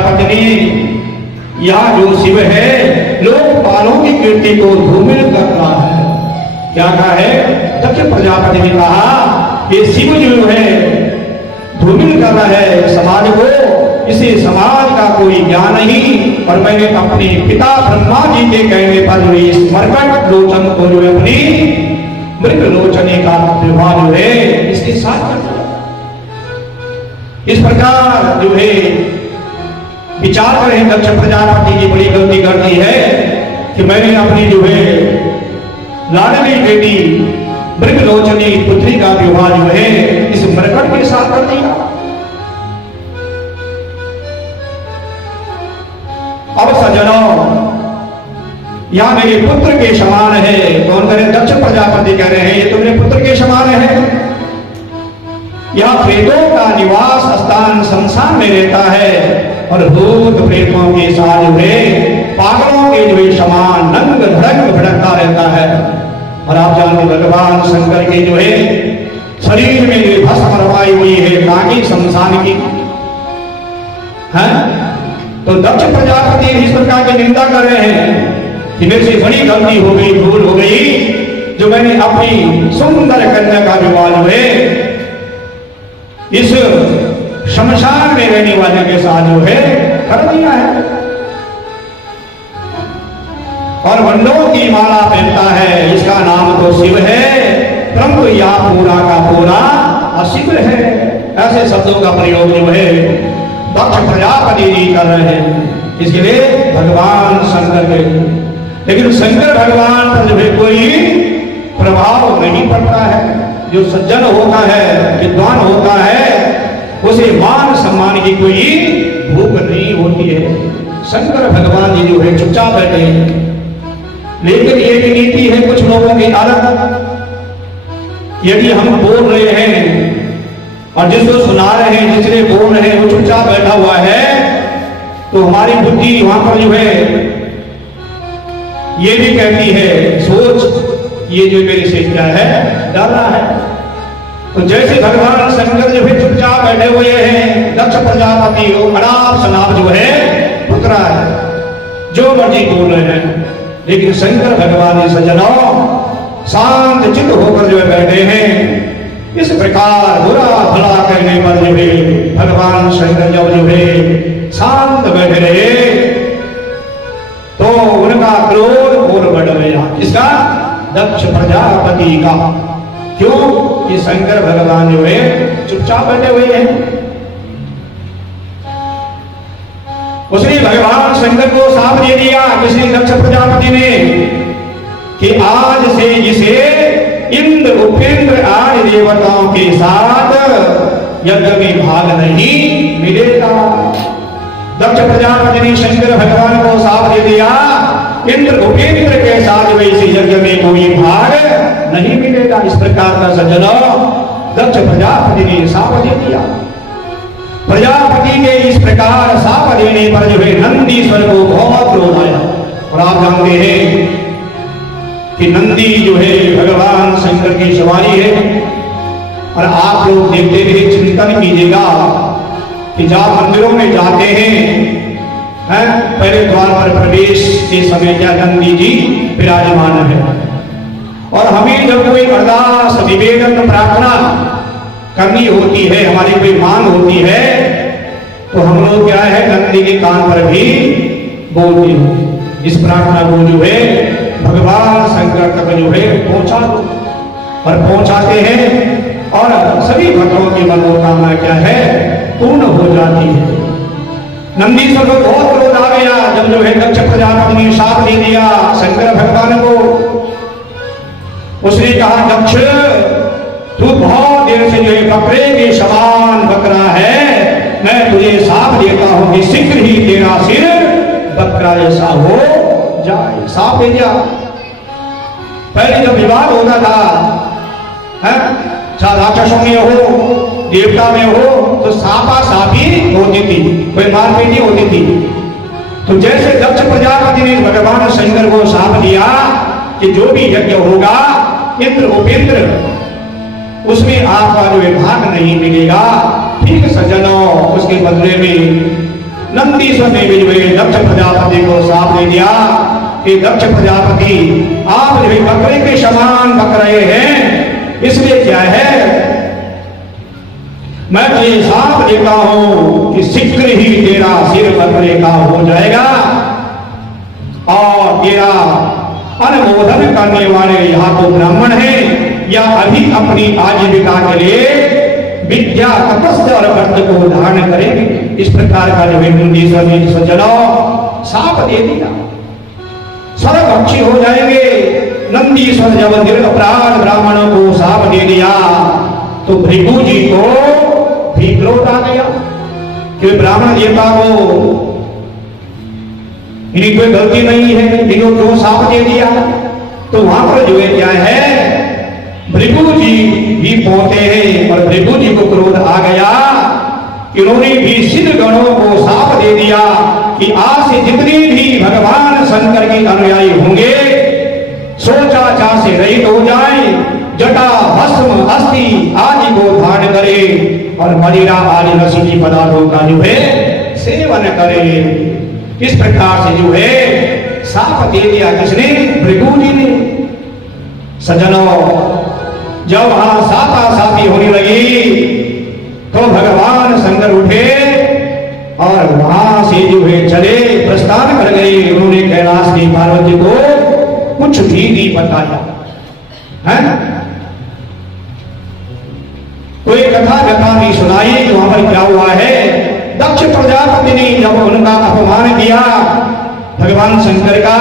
प्रजापति ने यह जो शिव है लोकपालों की कीर्ति को धूमिल कर रहा है। क्या कहा है? दक्ष प्रजापति ने कहा ये शिव जो है धूमिल कर रहा है समाज को, इसे समाज का कोई ज्ञान नहीं। और मैंने अपने पिता ब्रह्मा जी के कहने पर जो इस मरकट लोचन को जो है अपनी मृग लोचने का विवाह जो है इसके साथ कर दिया। इस प्रकार जो है विचार करें, दक्ष प्रजापति की बड़ी गलती कर दी है कि मैंने अपनी जो है लाडली बेटी मृगलोचनी पुत्री का विवाह जो है इस मरकट के साथ कर दिया। अब सज्जनों, यह मेरे पुत्र के समान है। कौन कह रहे? दक्ष प्रजापति कह रहे हैं ये तो मेरे पुत्र के समान है। यह प्रेतों का निवास स्थान शमशान में रहता है और भूत प्रेतों के साथ जो है पागलों के जो समान नंग धड़क भड़कता रहता है। और आप जानते भगवान शंकर के जो है शरीर में जो भस्म रमाई हुई है ताकि शमशान की है। तो दक्ष प्रजापति इस प्रकार की निंदा कर रहे हैं कि मेरे से बड़ी गलती हो गई, भूल हो गई, जो मैंने अपनी सुंदर कन्या का विवाह जो है इस शमशान में रहने वाले के साथ जो है कर दिया है। और वंडों की माला पहनता है, इसका नाम तो शिव है, परंतु यह पूरा का पूरा अशिव है। ऐसे शब्दों का प्रयोग जो है दक्ष प्रजापति जी कर रहे हैं। इसके लिए भगवान शंकर के, लेकिन शंकर भगवान पर जो है कोई प्रभाव नहीं पड़ता है। जो सज्जन होता है, विद्वान होता है, उसे मान सम्मान की कोई भूख नहीं होती है। शंकर भगवान जी जो है चुपचाप बैठे हैं। लेकिन एक नीति है कुछ लोगों की अलग, यदि हम बोल रहे हैं और जिसको सुना रहे हैं, जिसने बोल रहे हैं वो चुपचाप बैठा हुआ है, तो हमारी बुद्धि वहां पर जो है ये भी कहती है सोच ये जो मेरे से क्या है डर रहा है। तो जैसे भगवान शंकर जो है चुपचाप बैठे हुए हैं, दक्ष प्रजापति अनाप शनाप जो है पुत्रा है, जो मर्जी बोल रहे हैं, लेकिन शंकर भगवान सज्जनों शांत चित्त होकर जो है बैठे हैं। इस प्रकार बुरा भला कहने पर जो है भगवान शंकर जब जो है शांत बैठे रहे तो उनका क्रोध और बढ़ गया। इसका दक्ष प्रजापति का। क्यों? कि शंकर भगवान जो है चुपचाप बैठे हुए हैं। उसने भगवान शंकर को शाप दे दिया किसी दक्ष प्रजापति ने कि आज से इसे इंद्र उपेंद्र आदि देवताओं के साथ यज्ञ में भाग नहीं मिलेगा। दक्ष प्रजापति ने शंकर भगवान को शाप दे दिया इंद्र उपेंद्र के साथ वैसे यज्ञ में कोई भाग नहीं मिलेगा। इस प्रकार का सज्जनों दक्ष प्रजापति ने शाप दे दिया। प्रजापति के इस प्रकार शाप देने पर जो है नंदीश्वर को बहुत क्रोध आया। और आप जानते हैं कि नंदी जो है भगवान शंकर की सवारी है। और आप लोग देखते हुए चिंतन कीजिएगा कि जब मंदिरों में जाते हैं पहले द्वार पर प्रवेश के समय क्या नंदी जी विराजमान है। और हमें जब कोई अरदास निवेदन प्रार्थना करनी होती है, हमारी कोई मांग होती है, तो हम लोग क्या है नंदी के कान पर भी बोलते हैं। इस प्रार्थना को जो है भगवान शंकर तक जो है पहुंचा और पहुंचाते हैं और सभी भक्तों की मनोकामना क्या है पूर्ण हो जाती है। नंदीश्वर को बहुत क्रोध आ गया जब जो है दक्ष प्रजापति ने शाप दे दिया शंकर भगवान को। उसने कहा दक्ष तू बहुत देर से जो है बकरे के समान बक रहा है, मैं तुझे शाप देता हूं कि शीघ्र ही तेरा सिर बकरा जैसा हो जाए। शाप दे दिया। पहले जब विवाद होता था चाहे राक्षसों में हो देवता में हो तो सापा सापी होती थी, कोई मारपीट नहीं होती थी। तो जैसे दक्ष प्रजापति ने भगवान शंकर को शाप दिया कि जो भी यज्ञ होगा इंद्र उपेंद्र उसमें आपका जो भाग नहीं मिलेगा। ठीक सज्जनों उसके बदले में नंदीश्वर ने भी जो है दक्ष प्रजापति को साफ दे दिया कि दक्ष प्रजापति आप जो है बकरे के समान बक रहे हैं, इसलिए क्या है मैं तुझे साफ देता हूं कि शीघ्र ही तेरा सिर बकरे का हो जाएगा और तेरा अनुमोदन करने वाले या तो ब्राह्मण है या अभी अपनी आजीविका के लिए विद्या तपस्या और व्रत को धारण करेंगे। इस प्रकार का जो है नंदीश्वर ने सज्जनों साप दे दिया, सर्वभक्षी हो जाएंगे। नंदीश्वर जब निरपराध ब्राह्मणों को साप दे दिया तो भृगु जी को भी क्रोध आ गया कि ब्राह्मण देवता को इनकी कोई गलती नहीं है, इन्होंने क्यों साप दे दिया। तो वहां पर जो है क्या है भृगु जी भी पहुंचे हैं और भृगु जी को क्रोध आ गया, इन्होंने भी सिद्ध गणों को साप दे दिया कि आज से जितने भी भगवान शंकर के अनुयायी होंगे सोचाचार से रहित हो जाए, जटा भस्म अस्थि आदि को धारण करे और मदिरा आदि नशीली पदार्थों का जो है सेवन करे। इस प्रकार से जो है साप दे दिया किसने, भृगु जी ने। सज्जनों जब वहां साता सापी होने लगी तो भगवान शंकर उठे और वहां से जो है चले प्रस्थान कर गए। उन्होंने कैलाश की पार्वती को कुछ भी नहीं बताया है, कोई कथा कथा नहीं सुनाई कि वहां पर क्या हुआ है। दक्ष प्रजापति ने जब उनका अपमान किया भगवान शंकर का,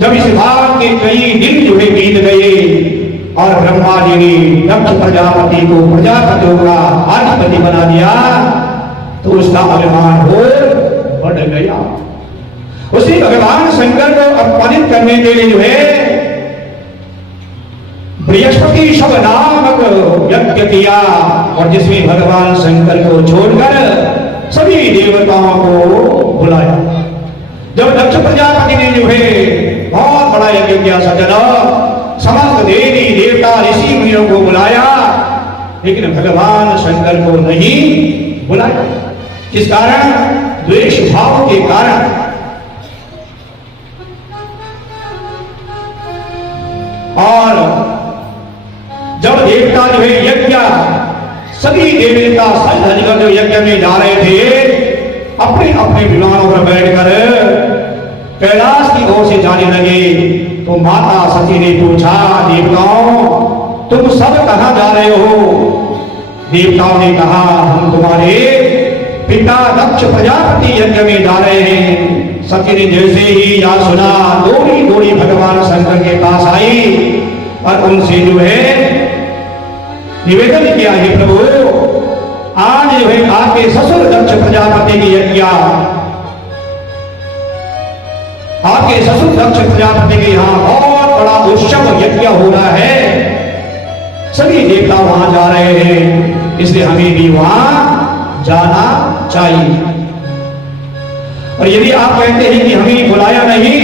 जब इस बात के कई दिन जो है बीत गए और ब्रह्मा जी ने दक्ष प्रजापति को प्रजापतियों का अधिपति बना दिया तो उसका अभिमान और बढ़ गया। उसने भगवान शंकर को अपमानित करने के लिए जो है बृहस्पति शब नामक यज्ञ किया और जिसमें भगवान शंकर को छोड़कर सभी देवताओं को बुलाया। जब दक्ष प्रजापति ने जो है बहुत बड़ा यज्ञ किया सज्जनों, समस्त देवी देवता ऋषि मुनियों को बुलाया, लेकिन भगवान शंकर को नहीं बुलाया। किस कारण, द्वेष भाव के कारण। और जब देवता जो है यज्ञ सभी देवता सज जो यज्ञ में जा रहे थे अपने अपने विमानों पर बैठकर कैलाश की ओर से जाने लगे तो माता सती ने पूछा देवताओं तुम सब कहां जा रहे हो। देवताओं ने कहा हम तुम्हारे पिता दक्ष प्रजापति यज्ञ में जा रहे हैं। सती ने जैसे ही यह सुना दौड़ी दौड़ी भगवान शंकर के पास आई और उनसे जो है निवेदन किया है प्रभु आज जो है आपके ससुर दक्ष प्रजापति की यज्ञ, आपके ससुर दक्ष प्रजापति के यहाँ बहुत बड़ा उत्सव यज्ञ हो रहा है, सभी देवता वहां जा रहे हैं, इसलिए हमें भी वहां जाना चाहिए। और यदि आप कहते हैं कि हमें बुलाया नहीं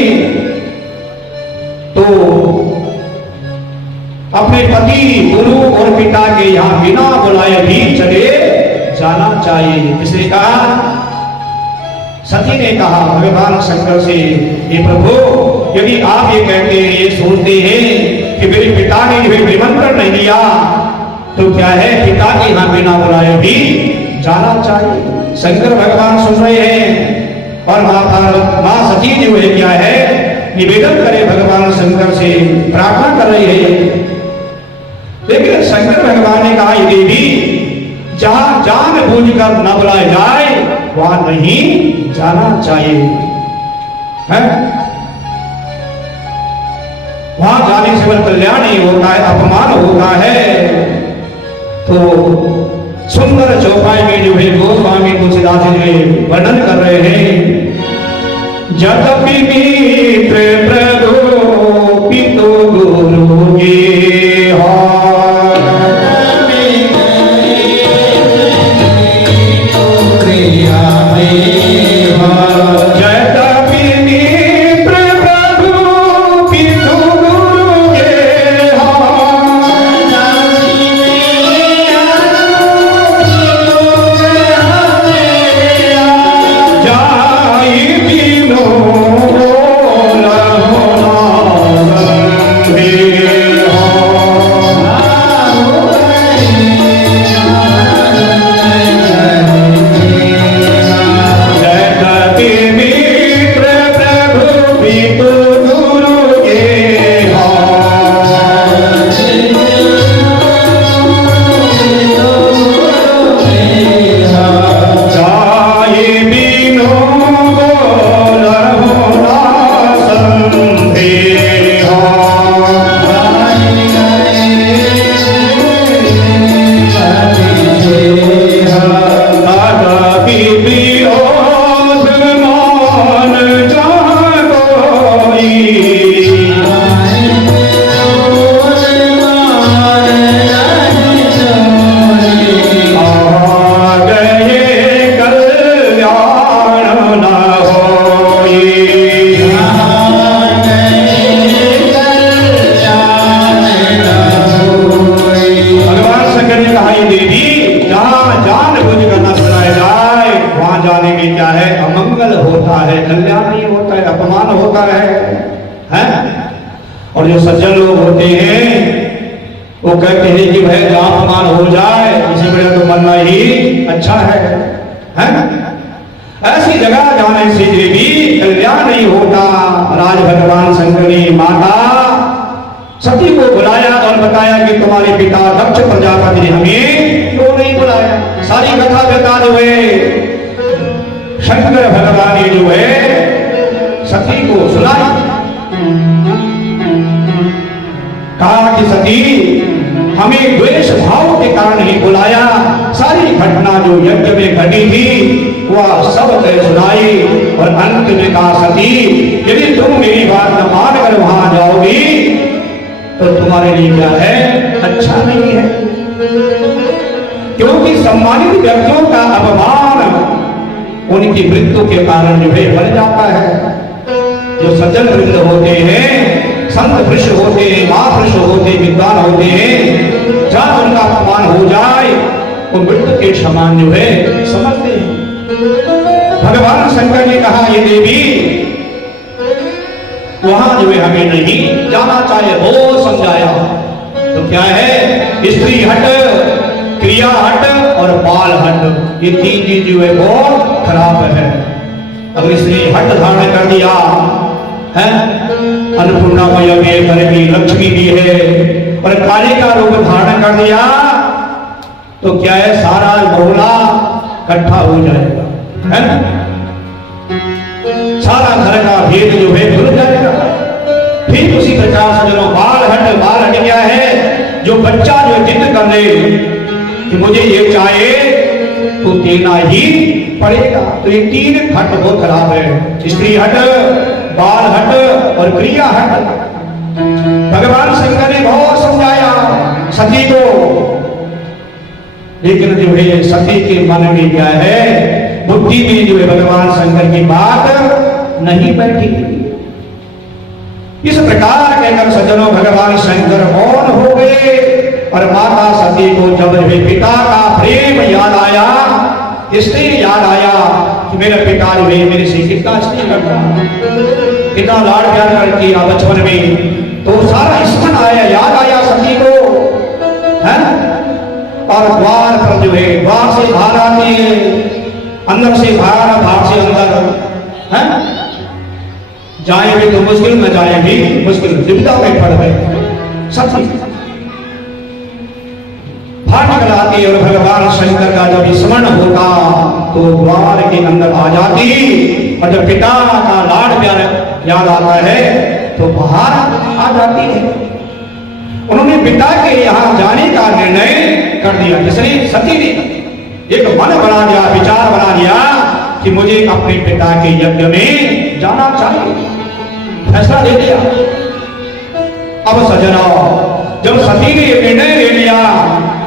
तो अपने पति गुरु और पिता के यहां बिना बुलाए भी चले जाना चाहिए। इसलिए कहा सती ने कहा भगवान शंकर से हे प्रभु यदि आप ये कहते हैं ये सोचते हैं कि मेरे पिता ने जो निमंत्रण नहीं दिया तो क्या है पिता के यहां बिना बुलाए भी जाना चाहिए। शंकर भगवान सुन रहे हैं और मां सती जो है क्या है निवेदन करे भगवान शंकर से प्रार्थना कर रही है। लेकिन शंकर भगवान ने कहा यदि भी जहां जान बूझ कर न बुलाए जाए वहां नहीं जाना चाहिए है? वहां जाने से बल कल्याण ही होता है, अपमान होता है। तो सुंदर चौपाई में जो है गोस्वामी तुलसीदास जी वर्णन कर रहे हैं जदपि मित्र प्रदोपित गुरु के जाने में क्या है, अमंगल होता है, कल्याण नहीं होता है, अपमान होता है? और जो सज्जन लोग होते हैं वो कहते हैं कि भाई जहां अपमान हो जाए इसे बड़ा तो मरना ही अच्छा है? ऐसी जगह जाने से भी कल्याण नहीं होता। राज भगवान शंकर ने माता सती को बुलाया और बताया कि तुम्हारे पिता दक्ष प्रजापति ने हमें क्यों नहीं बुलाया। सारी कथा बता हुए शंकर भगवान ने जो है सती को सुनाई। कहा कि सती हमें द्वेष भाव के कारण ही बुलाया, सारी घटना जो यज्ञ में घटी थी वह सब तय सुनाई और अंत में कहा सती यदि तुम मेरी बात न मानकर वहां जाओगी तो तुम्हारे लिए क्या है, अच्छा नहीं है। क्योंकि सम्मानित व्यक्तियों का अपमान उनकी मृत्यु के कारण जो है बन जाता है। जो सज्जन वृंद होते हैं, संत पुरुष होते हैं, महापुरुष होते हैं, विद्वान होते हैं, जहां उनका अपमान हो जाए वो मृत्यु के समान जो है समझते हैं। भगवान शंकर ने कहा ये देवी वहां जो है हमें नहीं जाना चाहिए। वो समझाया तो क्या है, स्त्री हट, क्रिया हट और बाल हट, ये तीन चीज जो है बहुत खराब है। अब स्त्री हट धारण कर दिया है, अन्नपूर्णा मैया भी करेगी, लक्ष्मी भी है, और काली का रूप धारण कर दिया तो क्या है, सारा बहुला इकट्ठा हो जाएगा, है ना? सारा घर का भेद जो है भूल जाएगा। फिर उसी प्रकार से जो बाल हट क्या है, जो बच्चा जो जिद कर ले कि मुझे ये चाहिए तो देना ही पड़ेगा। तो ये तीन हट बहुत खराब है, स्त्री हट, बाल हट और क्रिया हट। भगवान शंकर ने बहुत समझाया सती को, लेकिन जो है सती के मन में क्या है, बुद्धि में जो है भगवान शंकर की बात नहीं बैठी। इस प्रकार कहकर सज्जनों भगवान शंकर मौन हो गए और माता सती को जब पिता का प्रेम याद आया, इसलिए याद आया कि मेरा पिता जो है मेरे से कितना स्नेह करता, कितना लाड़ प्यार करती है बचपन में, तो सारा स्मरण आया, याद आया सती को, है? और द्वार पर जो है, द्वार से बाहर आती है, अंदर से बाहर, बाहर से अंदर, है? जाए भी तो मुश्किल, न जाए भी मुश्किल, दुविधा में पड़ गए सती। फाटक लाती और भगवान शंकर का जब स्मरण होता तो द्वार के अंदर आ जाती, और जब पिता का लाड़ प्यार याद आता है तो बाहर आ जाती है। उन्होंने पिता के यहाँ जाने का निर्णय कर दिया। इसलिए सती ने एक मन बना लिया, विचार बना लिया कि मुझे अपने पिता के यज्ञ में जाना चाहिए, फैसला ले लिया। अब सज्जनों जब सती ने निर्णय ले लिया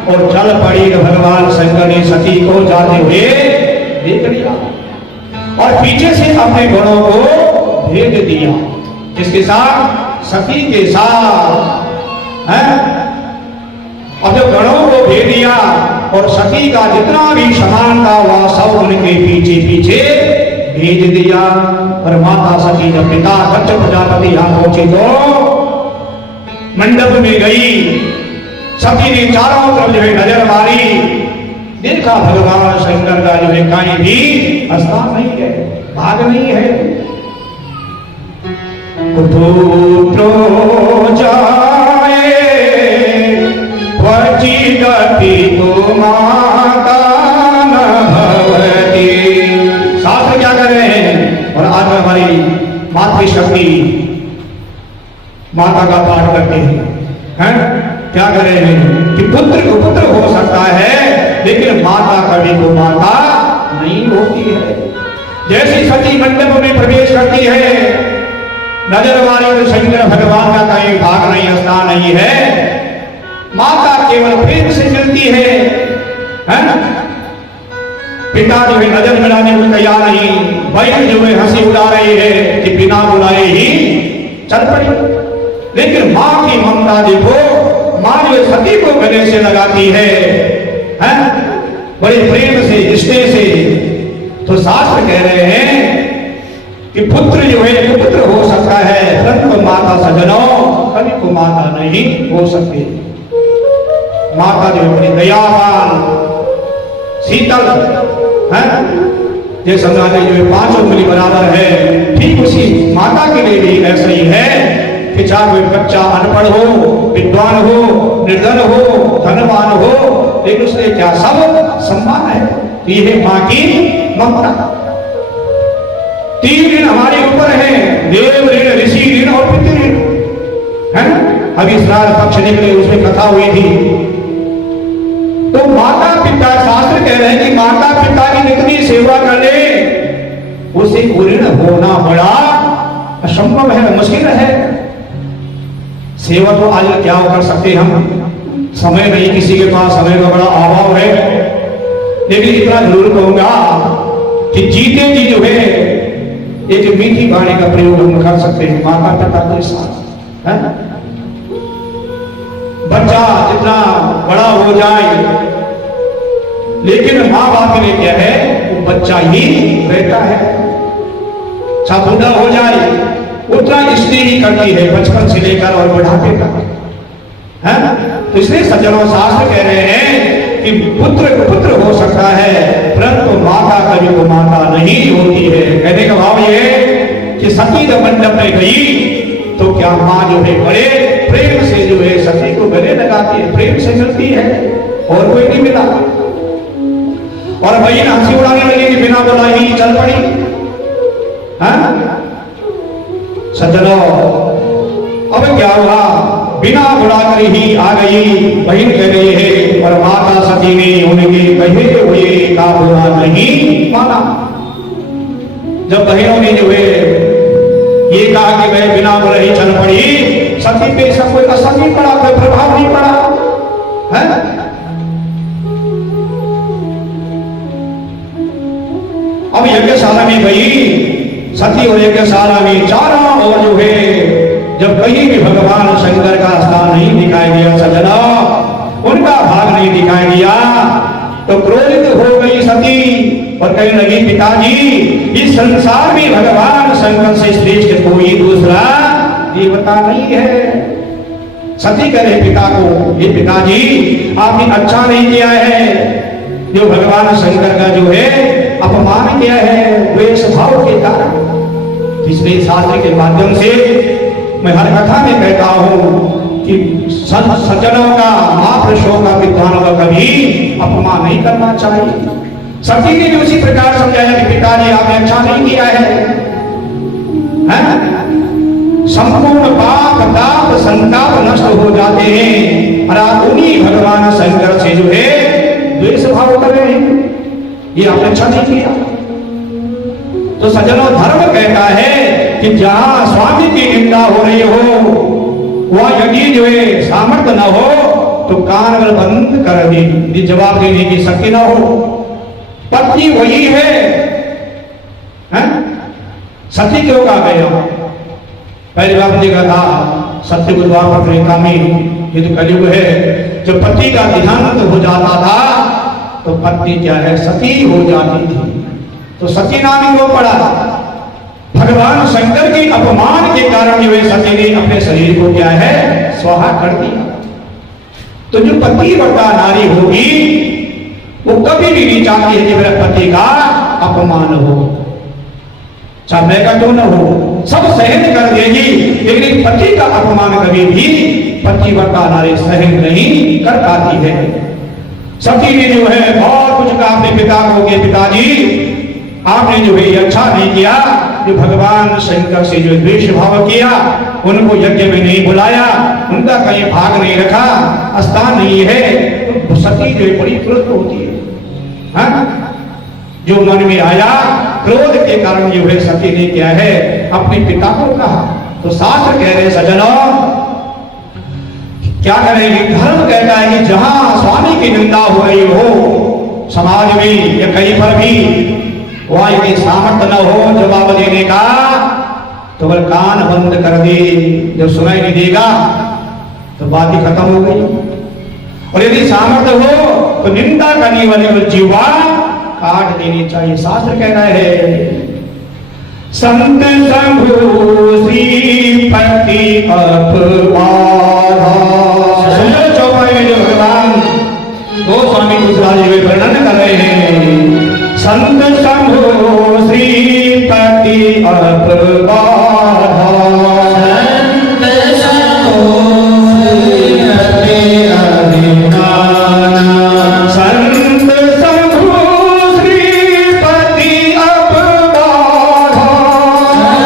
और चल पड़ी तो भगवान शंकर ने सती को जाते हुए देख लिया और पीछे से अपने गणों को भेज दिया। किसके साथ? सती के साथ, है? और जब गणों को भेज दिया और सती का जितना भी सामान था वह सब उनके पीछे पीछे भेज दिया। और माता सती जब पिता दक्ष प्रजापति यहां पहुंचे तो मंडप में गई, सती ने चारों तरफ जो है नजर मारी, देखा भगवान शंकर का जो है कहीं भी स्थान नहीं है, भाग नहीं है। पुत्रो जाए क्वचिदपि तो माता न भवति। शास्त्र क्या कर रहे हैं? और आज हमारी मातृशक्ति माता का पाठ करते हैं, क्या कर रहे हैं कि पुत्र को पुत्र हो सकता है लेकिन माता कभी को माता नहीं होती है। जैसी सती मंडप में प्रवेश करती है, नजर वाले तो शंकर भगवान का कहीं भाग नहीं, स्थान नहीं है, माता केवल प्रेम से मिलती है ना? पिता जो है नजर मिलाने को तैयार नहीं, बहन जो है हंसी उड़ा रही है कि बिना बुलाए ही चल पड़ी। लेकिन मां की ममता देखो, मां जो सती को गले से लगाती है, बड़े प्रेम से, रिश्ते से। तो शास्त्र कह रहे हैं कि पुत्र जो है पुत्र हो सकता है, परंतु माता सजनों कभी को माता नहीं हो सकती। माता जो है बड़ी दयावान, शीतल है, ये समझाने जो है 5 उंगली बराबर है, ठीक उसी माता के लिए भी ऐसा ही है कि चाहे कोई बच्चा अनपढ़ हो, विद्वान हो, निर्धन हो, धनवान हो, लेकिन उसने क्या सब सम्मान है। ये है मां की ममता। 3 ऋण हमारे ऊपर है, देव ऋण, ऋषि ऋण और पितृ ऋण, है ना। अभी श्राद्ध पक्ष निकले, उसमें कथा हुई थी। तो माता पिता, शास्त्र कह रहे हैं कि माता पिता की जितनी सेवा कर ले उसे ऋण होना बड़ा असंभव है, मुश्किल है। सेवा तो आज क्या कर सकते हम, समय नहीं किसी के पास, समय का बड़ा अभाव है। लेकिन इतना जरूर कहूंगा कि जीते जी जो है एक मीठी वाणी का प्रयोग हम कर सकते हैं माता पिता के साथ, है? बच्चा जितना बड़ा हो जाए, लेकिन माँ बाप के लिए क्या है, वो बच्चा ही रहता है। चाहे बूढ़ा हो जाए उतना स्नेह ही करती है, बचपन से लेकर और बुढ़ापे तक, है? तो इसलिए सज्जनों शास्त्र कह रहे हैं कि पुत्र हो सकता है, परंतु माता कभी को माता नहीं होती है। कहने का भाव ये कि सती जब मंडप में गई तो क्या माँ जो है बड़े प्रेम से जो है सती को गले लगाती है, प्रेम से मिलती है, और कोई नहीं मिला। और बहन हंसी उड़ाने लगी कि बिना बोला ही चल पड़ी। सज्जनों अब क्या हुआ, बिना बुलाकर ही आ गई, बहन कह गई है, और माता सती ने उनके कहे हुए का बुरा नहीं माना। जब बहनों ने जो है ये कहा कि वह बिना बोले ही चल पड़ी, सती पे सब कोई असर नहीं पड़ा, कोई प्रभाव नहीं पड़ा, है? अब यज्ञशाला में गई सती, और यज्ञशाला में चारों ओर जो है जब कहीं भी भगवान शंकर का स्थान नहीं दिखाई दिया, सजना उनका भाग नहीं दिखाई दिया, तो क्रोधित हो गई सती और कहने लगी पिताजी इस संसार में भगवान शंकर से श्रेष्ठ कोई दूसरा देवता नहीं है। सती कह रहे पिता को, ये पिताजी आपने अच्छा नहीं किया है, जो भगवान शंकर का जो है अपमान किया है वे स्वभाव के कारण। इसलिए शास्त्र के माध्यम से मैं हर कथा में कहता हूं कि सज्जनों का, महापुरुषों का, विद्वानों का कभी अपमान नहीं करना चाहिए। सती ने भी उसी प्रकार समझाया कि पिताजी आपने अच्छा नहीं किया है, संपूर्ण पाप ताप संताप नष्ट हो जाते हैं, और आप उन्हीं भगवान शंकर से जो है द्वेष भाव कर रहे हैं, ये आपने अच्छा नहीं किया। तो सज्जनों धर्म कहता है कि जहां स्वामी की निंदा हो रही हो, वह यदि जो है सामर्थ्य न हो तो कान बंद कर दे, जवाब देने की शक्ति न हो। पत्नी वही है, सती क्यों कहा गया? पहली बात देखा था सत्य को द्वापर त्रेता में, ये तो कलयुग है, जब पति का देहांत हो जाता था तो पत्नी क्या है, सती हो जाती थी, तो सती नाम क्यों पड़ा? भगवान शंकर के अपमान के कारण जो है सती ने अपने शरीर को क्या है, स्वाहा कर दिया। तो जो पतिव्रता नारी होगी वो कभी भी नहीं चाहती है कि मेरे पति का अपमान हो, चाहे मैं का क्यों न हो, सब सहन कर देगी, लेकिन पति का अपमान कभी भी पतिव्रता नारी सहन नहीं कर पाती है। सती ने जो है बहुत कुछ कहा अपने पिता को कि पिताजी आपने जो है अच्छा नहीं किया, जो भगवान शंकर से जो द्वेष भाव किया, उनको यज्ञ में नहीं बुलाया, उनका कहीं भाग नहीं रखा, स्थान नहीं है, तो सती जो बड़ी क्रोध होती है, जो मन में आया क्रोध के कारण जो है सती ने क्या है अपने पिता को कहा। तो शास्त्र कह रहे सज्जनों क्या करेंगे, धर्म कहता है कि जहां स्वामी की निंदा हो रही हो समाज में या कहीं पर भी, वहां यदि सामर्थ्य न हो जवाब देने का, तो वह कान बंद कर दे, जब सुनाई नहीं देगा तो बात ही खत्म हो गई। और यदि सामर्थ्य हो तो निंदा करने वाले को जीवा काट देनी चाहिए। शास्त्र कह रहा है संत शंभु श्रीपति अपवादा। सुंदर चौपाई में जो भगवान गोस्वामी तुलसीदास जी वर्णन कर रहे हैं, संत शंभु श्रीपति अपवादा, संत शंभु श्रीपति अभिमाना, संत शंभु श्रीपति अपवादा,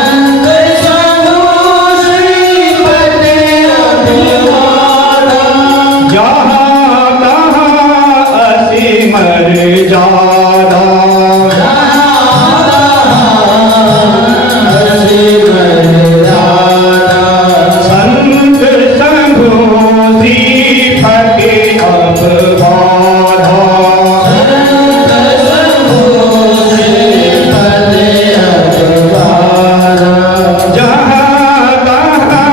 संत शंभु श्रीपति अपवादा, जहाँ तहाँ असीमर जादा, संत शंभु श्रीपति अपवादा, संत शंभु श्रीपति अपवादा, जहाँ तहाँ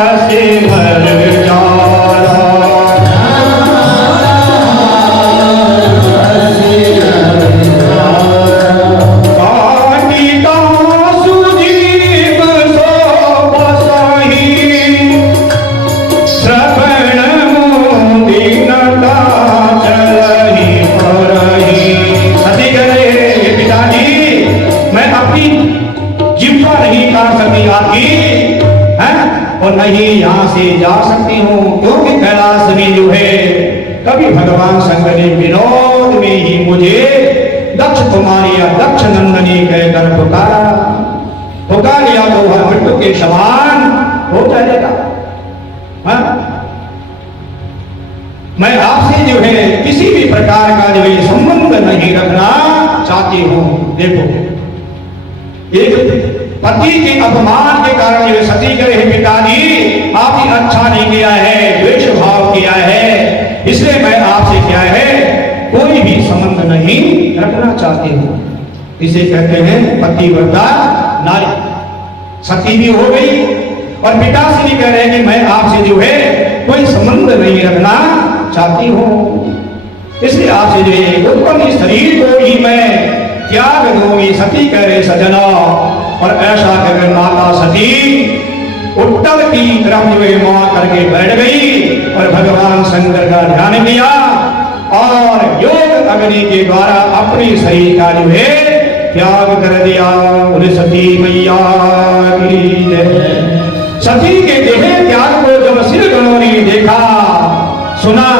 असीमर जादा, काटिका सुजीव सो बसहि, श्रवण मोदिनता चलहि परहि। सती कह रहे हे पिताजी, मैं अपनी जिह्वा नहीं काट सकती आपकी, हैं, और नहीं यहाँ से जा सकती हूँ, क्योंकि कैलाश में जो है कभी भगवान शंकर ने विनोद में ही मुझे दक्ष कुमारी या दक्ष नंदनी कहकर पुकारा, पुकार लिया तो वह मृत्यु के समान हो जाएगा। हाँ? मैं आपसे जो है किसी भी प्रकार का जो है संबंध नहीं रखना चाहती हूं। देखो, एक पति के अपमान के कारण जो सती करे है पिताजी आपने अच्छा नहीं किया है, द्वेष भाव किया है, इसलिए मैं आपसे क्या है कोई भी संबंध नहीं रखना चाहती हूँ। इसे कहते हैं पतिव्रता नारी। सती भी हो गई और पिता से भी कह रहे हैं कि मैं आपसे जो है कोई संबंध नहीं रखना चाहती हूँ, इसलिए आपसे जो है उत्पन्न शरीर को ही मैं त्याग दूंगी। सती कह रहे सजना, और ऐसा कहकर माता सती उत्तर की तरफ जो है मुंह करके बैठ गई और भगवान शंकर का ध्यान किया और योग अग्नि के द्वारा अपने शरीर का जो है त्याग कर दिया। बोले सती मैया की जय। सती के देह त्याग को जब सिर गणों ने देखा सुना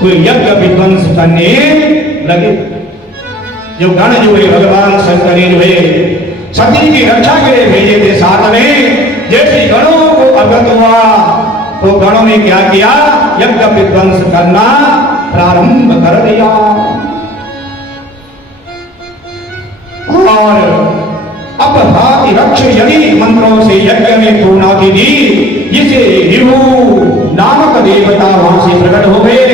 तो यज्ञ विध्वंस करने लगे। जो गण जो है भगवान शंकर ने जो है सती की रक्षा के लिए भेजे थे साथ में, जैसे गणों को अवगत हुआ तो गणों ने क्या किया, यज्ञ विध्वंस करना प्रारंभ कर दिया। और अपघाति रक्ष यदि मंत्रों से यज्ञ में पूर्णाहुति दी, जिसे विभु नामक देवता वहां से प्रकट हो गए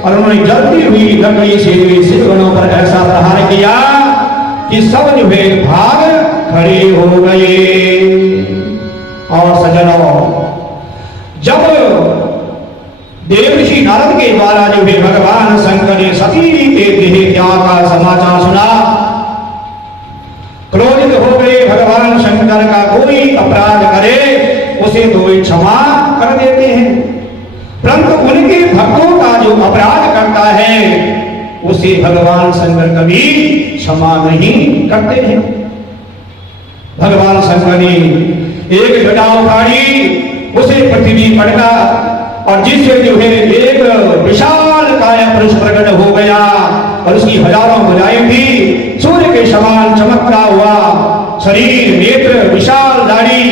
और उन्होंने जलती हुई लकड़ी से सिर गणों पर ऐसा प्रहार किया कि सब जो है भाग खड़े हो गए। और सजनों, जब देवर्षि नारद के द्वारा जो है भगवान शंकर ने सती के देह त्याग का समाचार सुना, क्रोधित हो गए। भगवान शंकर का कोई अपराध करे उसे तो वे क्षमा कर देते हैं, परंतु उनके भक्तों का जो अपराध करता है उसे भगवान शंकर कभी क्षमा नहीं करते हैं। भगवान शंकर ने एक घटा उखाड़ी, उसे पृथ्वी पटका और जिससे जो है एक विशाल काया पुरुष प्रकट हो गया और उसकी हजारों भुजाएं थी, सूर्य के समान चमकता हुआ शरीर, नेत्र, विशाल दाढ़ी,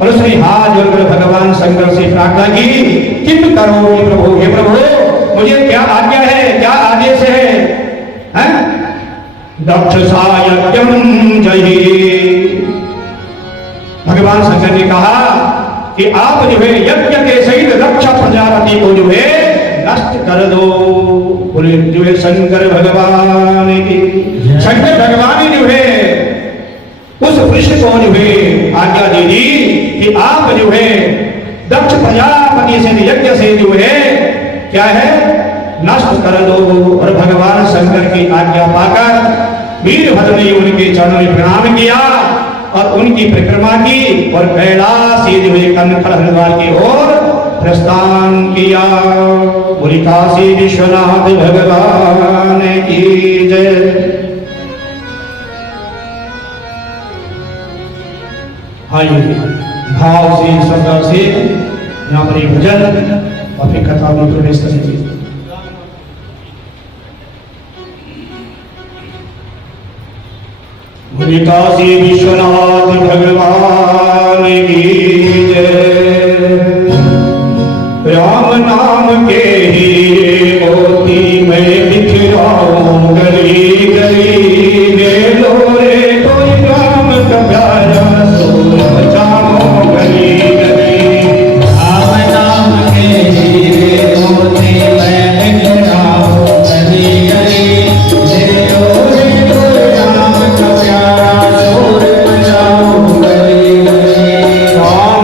और उसने हाथ जोड़कर भगवान शंकर से प्रार्थना की, किम करो प्रभु, हे प्रभु मुझे क्या आज्ञा है, क्या आदेश है? दक्षसायज्ञम जहि। भगवान शंकर ने कहा कि आप जो है यज्ञ के सहित दक्ष प्रजापति को जो है नष्ट कर दो। बोले जो है शंकर भगवान की। शंकर भगवान ने जो है उस वृक्ष को जो है आज्ञा दे दी कि आप जो है दक्ष प्रजापति से यज्ञ से जो है क्या है नष्ट कर दो। और भगवान शंकर की आज्ञा पाकर वीरभद्र ने उनके चरणों में प्रणाम किया और उनकी परिक्रमा की और कैलाश से जो है कनखल हरिद्वार की ओर प्रस्थान किया। बोली काशी विश्वनाथ भगवान की जय। आइए भाव से श्रद्धा से यहाँ पर एक भजन और फिर कथा में प्रवेश करेंगे। बोली काशी विश्वनाथ भगवान की जय। राम नाम के ही मोती में बिखराऊं गली गली, ले लो रे कोई राम का प्यारा सो जाओ गली गली। राम नाम के हीरे मोती में बिखराऊं गली गली, ले लो रे कोई राम का प्यारा शोर मचाऊं गली गली। राम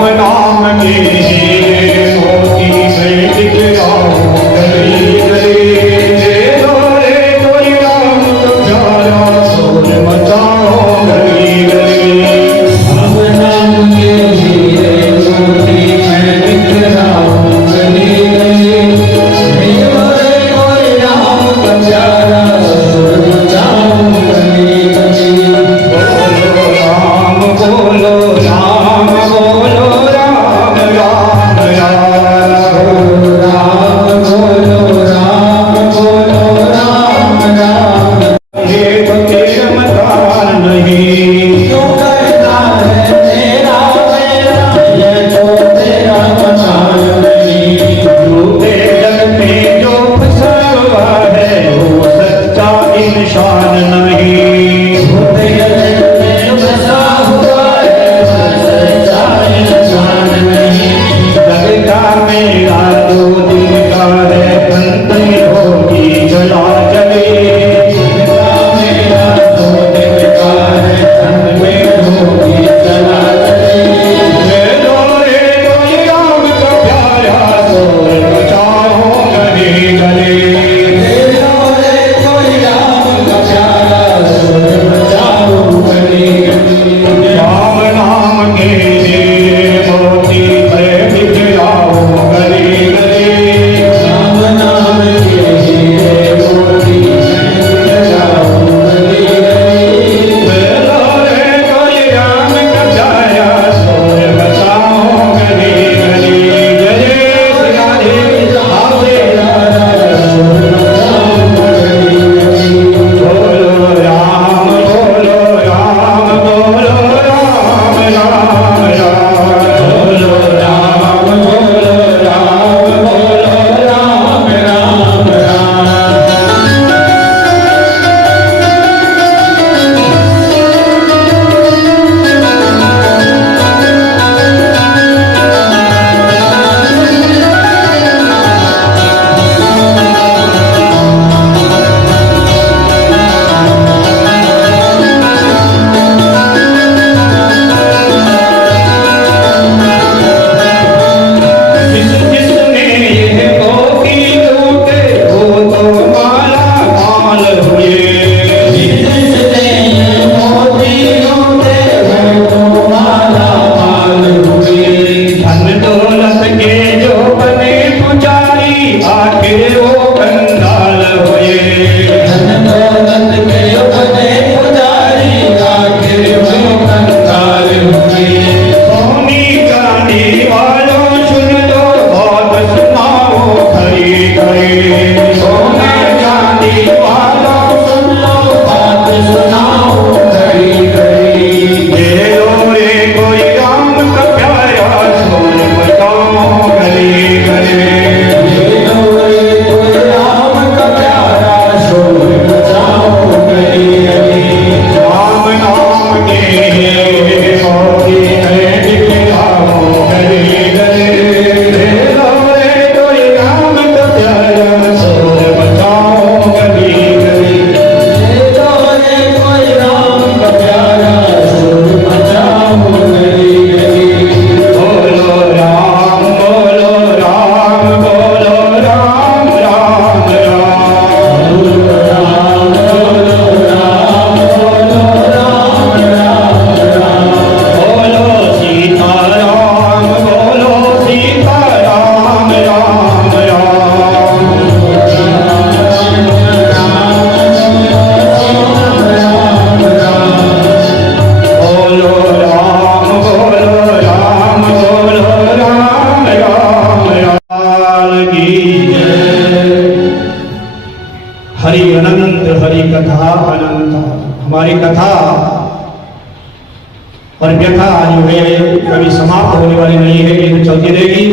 और व्यथा जो है कभी समाप्त होने वाली नहीं है, ये तो चलती रहेगी।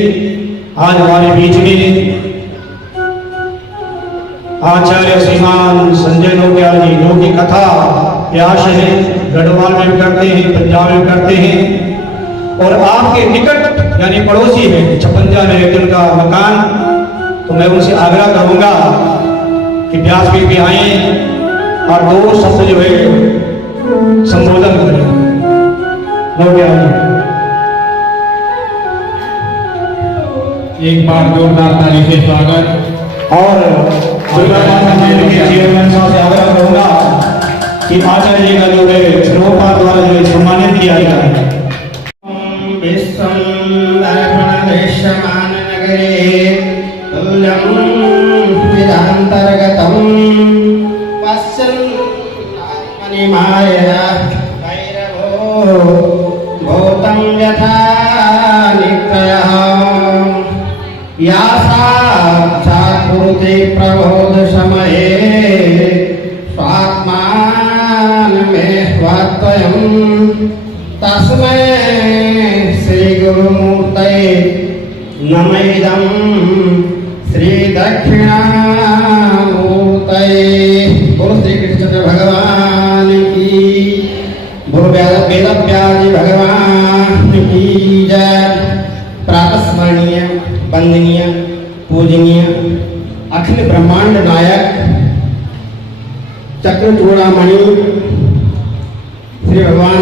आज हमारे बीच में आचार्य श्रीमान संजय नौटियाल जी, जो की कथा व्यास है, गढ़वाल में भी करते हैं, पंजाब में करते हैं, और आपके निकट यानी पड़ोसी है 56 में एक उनका मकान। तो मैं उनसे आग्रह करूंगा कि व्यासपीठ पे आए और 2 शब्द जो है संबोधन करें। नौटियाल जी, एक बार जोरदार ताली से स्वागत। और दुर्गा माता मंदिर के चेयरमैन साहब से आग्रह करूंगा कि आचार्य जी का जो है श्रोता द्वारा जो है सम्मानित किया जाए। प्रबोध समये स्वात्मान में स्वात्वयं तस्मै श्री गुरुमूर्तये नमैदं श्री दक्षिणामूर्तये। बोलो श्री कृष्ण भगवान की, बोलो वेदव्यास जी भगवान की जय। प्रातस्मरणीय, वंदनीय, पूजनीय अखिल ब्रह्मांड नायक चक्रचूड़ामणि श्री भगवान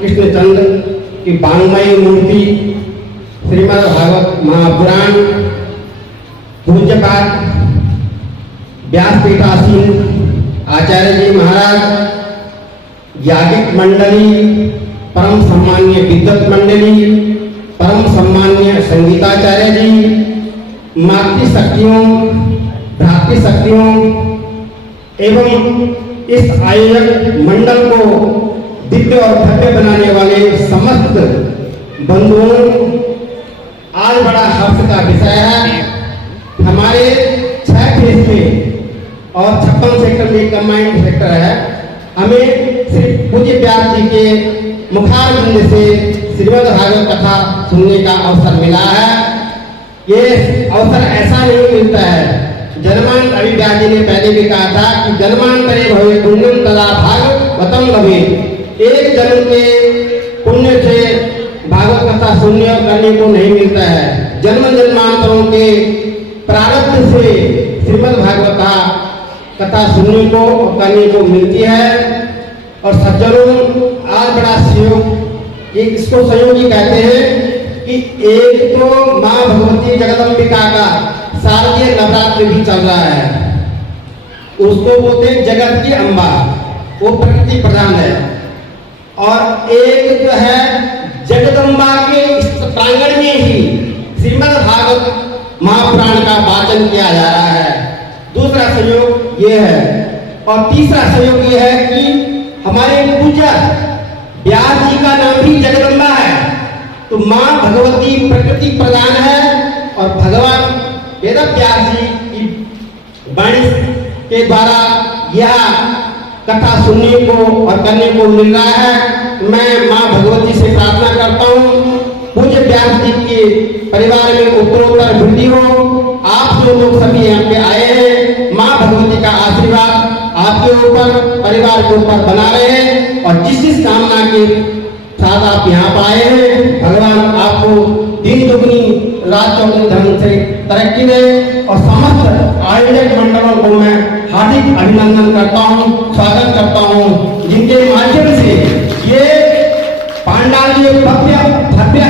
कृष्णचंद्र की वांगमयी मूर्ति श्रीमद् भागवत महापुराण पूज्यपाठ व्यासपीठासीन आचार्य जी महाराज, याज्ञिक मंडली, परम सम्मान्य विद्वत मंडली, परम सम्मान्य संगीताचार्य जी, मातृशक्तियों, भ्रातृशक्तियों एवं इस आयोजक मंडल को दिव्य और भव्य बनाने वाले समस्त बंधुओं, आज बड़ा हर्ष का विषय है। हमारे 6 फेज में और 56 सेक्टर में कंबाइंड सेक्टर है। हमें श्री पूज्य व्यास जी के मुखारबिंद से श्रीमद् भागवत कथा सुनने का अवसर मिला है। ये अवसर ऐसा नहीं मिलता है। जन्मांतर, अभी व्यास जी ने पहले भी कहा था कि जन्मांतरे भवे पुण्यम तदा भागवतम लभेत। एक जन्म के पुण्य से भागवत कथा सुनने और करने को नहीं मिलता है। जन्म जन्मांतरों के प्रारब्ध से श्रीमद् भागवत कथा सुनने को और करने को मिलती है। और सज्जनों, आज बड़ा सहयोग, इसको सहयोगी कहते हैं कि एक तो माँ भगवती जगदम्बिका का शारदीय नवरात्र भी चल रहा है, उसको बोलते हैं जगत की अम्बा, वो प्रकृति प्रधान है। और एक जो है जगदम्बा के प्रांगण में ही श्रीमद् भागवत महापुराण का वाचन किया जा रहा है। दूसरा सहयोग ये है। और तीसरा सहयोग ये है कि हमारे पूज्य व्यास जी का नाम भी जगदम्बा है। तो माँ भगवती प्रकृति प्रधान है और भगवान वेद व्यास जी की वाणी के द्वारा यह कथा सुनने को और करने को मिल रहा है। मैं माँ भगवती से प्रार्थना करता हूँ पूज्य व्यास जी के परिवार में उत्तरोत्तर वृद्धि हो। आप जो लोग सभी यहाँ पे आए हैं, माँ भगवती का आशीर्वाद आपके ऊपर, परिवार के ऊपर बना रहे। और जिस कामना के साथ आप यहाँ पर आए हैं, भगवान आपको दिन दुगनी रात चौगुनी धन से तरक्की दे। और समस्त आयोजक मंडलों को मैं हार्दिक अभिनंदन करता हूँ, स्वागत करता हूँ, जिनके माध्यम से ये पांडाल भव्य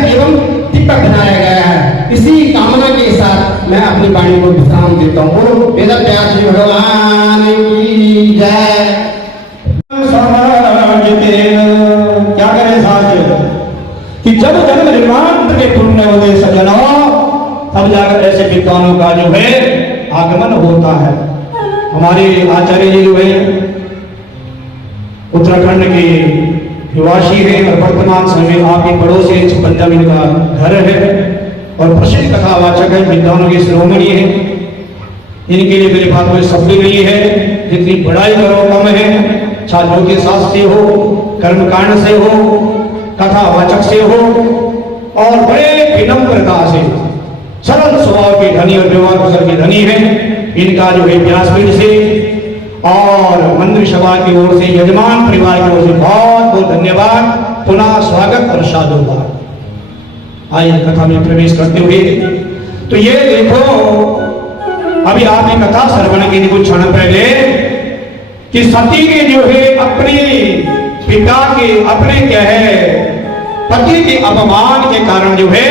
एवं दिव्य बनाया गया है। इसी कामना के साथ मैं अपनी वाणी को विश्राम देता हूँ। बोलो वेद व्यास जी भगवान की जय। क्या करें साथ कि जब जन्म जन्मांतर के पुण्य होते सज्जनों, तब जाकर ऐसे विद्वानों का जो है आगमन होता है। हमारे आचार्य जी जो है उत्तराखंड के निवासी है और वर्तमान समय में आपके पड़ोस से 56 में का घर है और प्रसिद्ध कथावाचक है, विद्वानों के शिरोमणि है। इनके लिए मेरे बात में शब्द नहीं है, जितनी बड़ाई करो कम है। छात्रों के साथ से हो, कर्मकांड से हो, कथावाचक से हो और बड़े विनम्रता से सरल स्वभाव के धनी और व्यवहार कुशल के धनी है। इनका जो है व्यासपीठ से और मंदिर सभा की ओर से, यजमान परिवार की ओर से बहुत बहुत धन्यवाद, पुनः स्वागत और साधुवाद। आइए कथा में प्रवेश करते हुए, तो ये देखो अभी आपने कथा श्रवण की कुछ क्षण पहले कि सती ने जो है अपने पिता के, अपने क्या है पति के अपमान के कारण जो है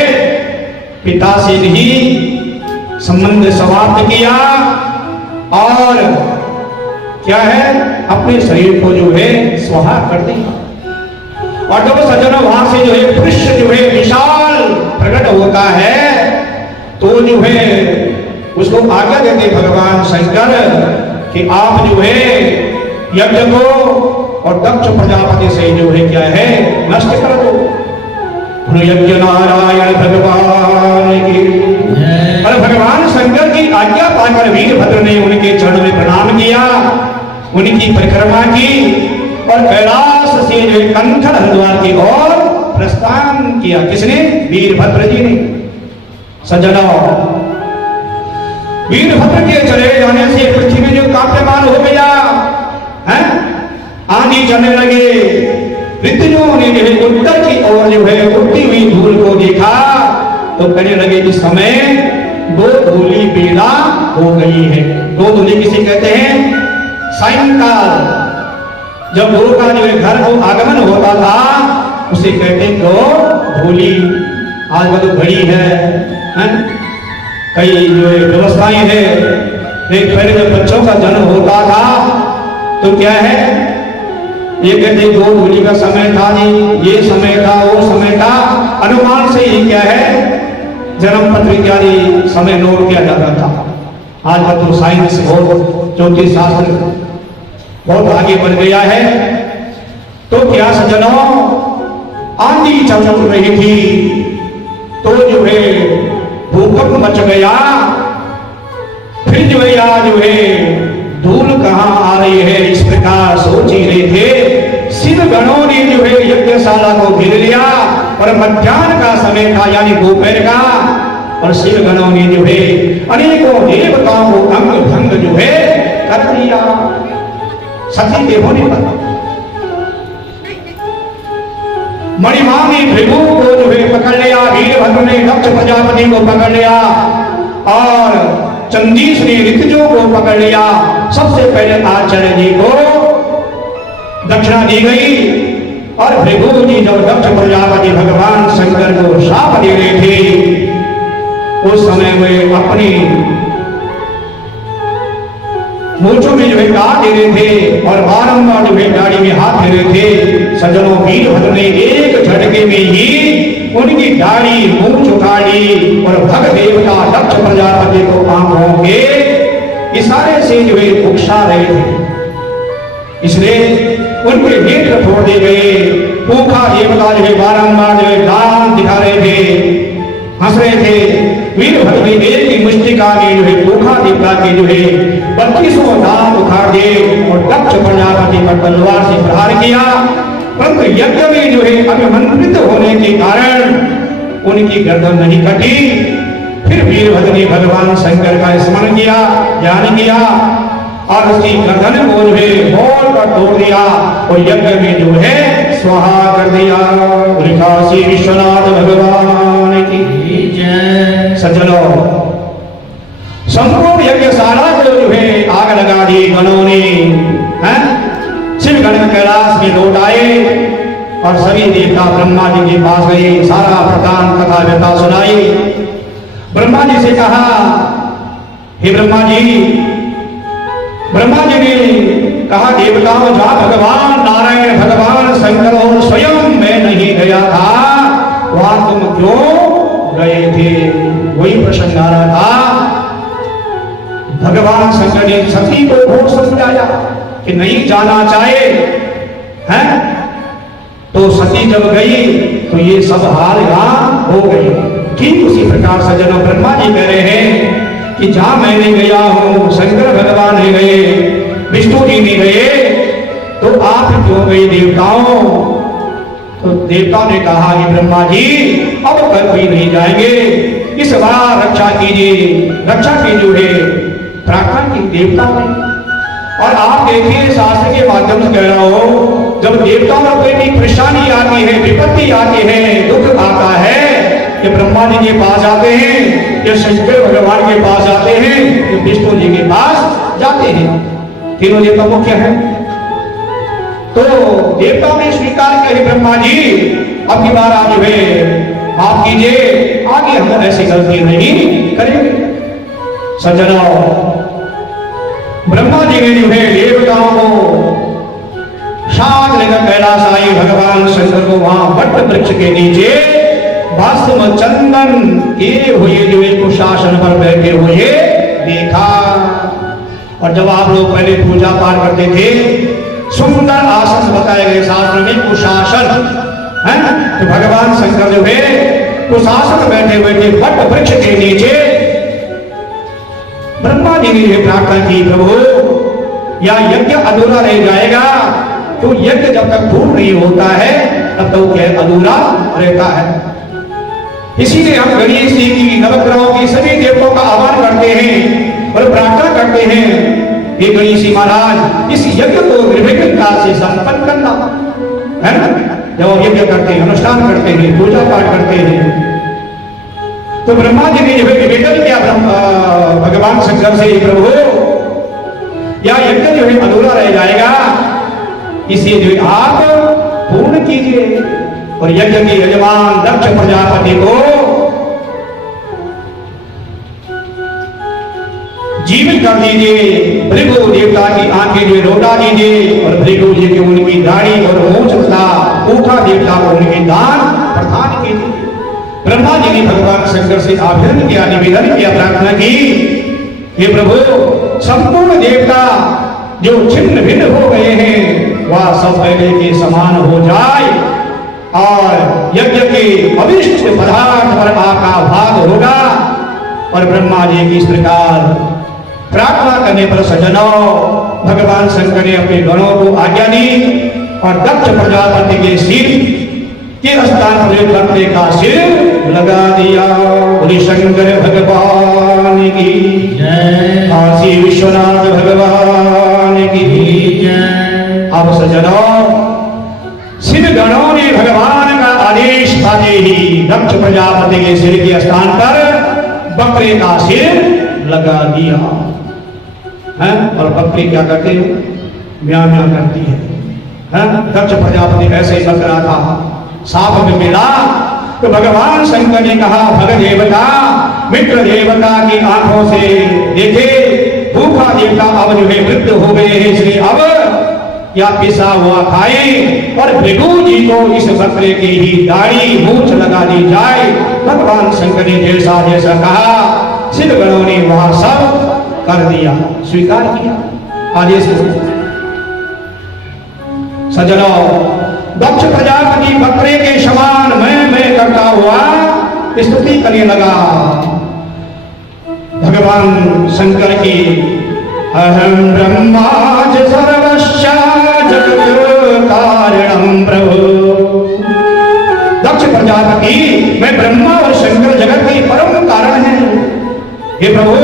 पिता से नहीं संबंध समाप्त किया और क्या है अपने शरीर को जो है स्वाहा कर दिया। और जब सज्जनों वहां से जो है पुरुष जो है विशाल प्रकट होता है तो जो है उसको आज्ञा देते भगवान शंकर कि आप जो है यज्ञ को और दक्ष प्रजापति से जो है क्या है नष्ट कर दो। यज्ञ नारायण भगवान की। और भगवान शंकर की आज्ञा पाकर वीरभद्र ने उनके चरण में प्रणाम किया, उनकी परिक्रमा की और कैलाश से जो कंठर हरिद्वार की ओर प्रस्थान किया। किसने? वीरभद्र जी ने। सज्जनों, वीरभद्र के चले जाने से पृथ्वी जो कांप्यमान हो गया है, आंधी चलने लगे। ऋतुजों ने जो है उत्तर की ओर जो है उड़ती हुई धूल को देखा तो कहने लगे कि समय दो धूली बेला हो गई है। दो धूली किसे कहते हैं? सायंकाल, जब गुरु का जो है घर को आगमन होता था उसे कहते हैं दो धूली। आज वो तो घड़ी है? कई जो है व्यवस्थाएं है। एक पहले जब बच्चों का जन्म होता था तो क्या है, ये कहते दो धूली का समय था जी, ये समय था, वो समय था। अनुमान से ही क्या है जन्म पत्र इत्यादि समय नोट किया जाता था। आज तो साइंस और ज्योतिष शास्त्र बहुत आगे बढ़ गया है। तो क्या सज्जनों, आंधी चल रही थी तो जो है भूकंप मच गया। फिर जो है आज जो है धूल कहां आ रही है इस प्रकार सोच ही रहे थे। शिव गणों ने जो है यज्ञशाला को घेर लिया और मध्याह्न का समय था यानी दोपहर का, और शिव गणों ने जो है अनेकों देवताओं को अंग भंग जो है कर दिया। सती के होने पर मणिमा ने भृगु को जो है पकड़ लिया, वीरभद्र ने दक्ष प्रजापति को पकड़ लिया और चंदीश ने ऋतुजों को पकड़ लिया। सबसे पहले आचार्य जी को दक्षिणा दी गई और भृगु जी जब दक्ष प्रजापति भगवान शंकर को शाप दे रहे थे उस समय वे अपनी मूंछों में जो है काट दे रहे थे और बारंबार जो है दाढ़ी में हाथ दे रहे थे। सज्जनों, वीरभद्र ने एक झटके में ही उनकी दाढ़ी मूंछ उखाड़ी और भग देवता दक्ष प्रजापति को आंखों के इशारे से जो है उकसा रहे थे, इसलिए उनके नेत्र फोड़ दिए गए। भूखा देवता जो है बारंबार जो है दांत दिखा रहे थे, हंस रहे थे। वीरभद्र ने एक की मुष्टिका में जो है भूखा देवता के जो है 25 दांत उखाड़ दिए और दक्ष प्रजापति पर तलवार से प्रहार किया। परंतु यज्ञ में जो है अभिमंत्रित होने के कारण उनकी गर्दन नहीं कटी। फिर वीरभद्र ने भगवान शंकर का स्मरण किया, ध्यान किया और उसकी गर्दन को जो है बोल कर तोड़ दिया और यज्ञ में जो है स्वाहा कर दिया। काशी विश्वनाथ भगवान की जय। सज्जनों, संपूर्ण यज्ञशाला को जो है आग लगा दी गणों ने। शिव गण कैलाश में लौट आए और सभी देवता ब्रह्मा जी के पास गए, सारा प्रधान कथा व्यथा सुनाई। ब्रह्मा जी से कहा, हे ब्रह्मा जी ने कहा देवताओं जहां भगवान नारायण भगवान शंकर और स्वयं मैं नहीं गया था वहां तुम क्यों गए थे? वही प्रसंग आ रहा था। भगवान शंकर ने सती को बहुत समझाया कि नहीं जाना चाहे हैं, तो सती जब गई तो ये सब हाल यहाँ हो गई। ठीक उसी प्रकार सज्जनों, ब्रह्मा जी कह रहे हैं कि जहां मैं नहीं गया हूं, शंकर भगवान नहीं गए, विष्णु जी नहीं गए, तो आप क्यों गए देवताओं? तो देवताओं ने कहा कि ब्रह्मा जी अब कभी नहीं जाएंगे, इस बार रक्षा कीजिए, रक्षा की जो है प्रार्थना की देवता ने। और आप देखिए शास्त्र के माध्यम से कह रहा हो, जब देवताओं में कोई भी परेशानी आती है, विपत्ति आती है, दुख आता है, ये ब्रह्मा जी के पास आते हैं, ये शंकर भगवान के पास आते हैं, ये विष्णु जी के पास जाते हैं। तीनों देवता मुख्य हैं। तो देवताओं ने स्वीकार किया, ब्रह्मा जी अब की बार आप जो है माफ कीजिए, आगे हम ऐसी गलती नहीं करेंगे। सज्जनों, ब्रह्मा जी ने जो है देवताओं को साथ लेकर कैलाश आई, भगवान शंकर को वहां वट वृक्ष के नीचे भस्म चंदन किए हुए जो एक कुशासन पर बैठे हुए देखा। और जब आप लोग पहले पूजा पाठ करते थे, सुंदर आसन बताए गए शास्त्र में कुशासन है, तो भगवान शंकर जो है कुशासन बैठे हुए थे वट वृक्ष के नीचे। ब्रह्मा जी ने प्रार्थना की, प्रभु या यज्ञ अधूरा रह जाएगा, तो यज्ञ जब तक पूर्ण नहीं होता है तब तक क्या अधूरा रहता है। इसीलिए हम गणेश जी की, नवग्रहों की, सभी देवताओं का आह्वान करते हैं और प्रार्थना करते हैं, हे गणेश जी महाराज इस यज्ञ को निर्विघ्नता से संपन्न करना है ना। जब यज्ञ करते हैं, अनुष्ठान करते हैं, पूजा पाठ करते हैं, तो ब्रह्मा जी ने यह निवेदन किया भगवान शंकर से, प्रभु या यज्ञ जो है अधूरा रह जाएगा, इसे जो आप पूर्ण कीजिए। और यज्ञ के यजमान दक्ष प्रजापति को जीवित कर दीजिए, भृगु देवता की आंखें जो लौटा दीजिए, और भृगु जी की उनकी दाढ़ी और मूंछ तथा ऊखा देवता को उनके दान प्रदान कीजिए। ब्रह्मा जी ने भगवान शंकर से आवेदन किया, निवेदन किया, प्रार्थना की, हे प्रभु संपूर्ण देवता जो छिन्न भिन्न हो गए हैं वह सब पहले के समान हो जाए, और यज्ञ के अविष्ट पदार्थ पर आपका भाग होगा। और ब्रह्मा जी की इस प्रकार प्रार्थना करने पर सज्जनों, भगवान शंकर ने अपने गणों को आज्ञा दी और दक्ष प्रजापति के सिर के स्थान पर बकरे का सिर लगा दिया। बोले शंकर भगवान की जय, काशी विश्वनाथ भगवान की जय। अब सज्जनों, सिद्ध गणों ने भगवान का आदेश पाते ही दक्ष प्रजापति के सिर के स्थान पर बकरे का सिर लगा दिया है। और बकरी क्या करते हैं? म्यां म्यां करती है। दक्ष प्रजापति ऐसे ही बकरा था, साप में मिला तो भगवान शंकर ने कहा, भग देवता मित्र देवता की आंखों से देखे, भूखा देवता अब जो है वृद्ध हो गए हैं, इसलिए अब या पिसा हुआ खाए, और भृगु जी को इस बकरे की ही दाढ़ी मूंछ लगा दी जाए। भगवान शंकर ने जैसा जैसा कहा, सिद्ध गणों ने वहां सब कर दिया, स्वीकार किया आदेश को। सज्जनों, दक्ष प्रजापति बकरे के समान मैं करता हुआ स्तुति करने लगा भगवान शंकर की। अहम ब्रह्माज सर्वस्य जगत कारणम प्रभु। दक्ष प्रजापति, मैं ब्रह्मा और शंकर जगत के परम कारण है। हे प्रभु,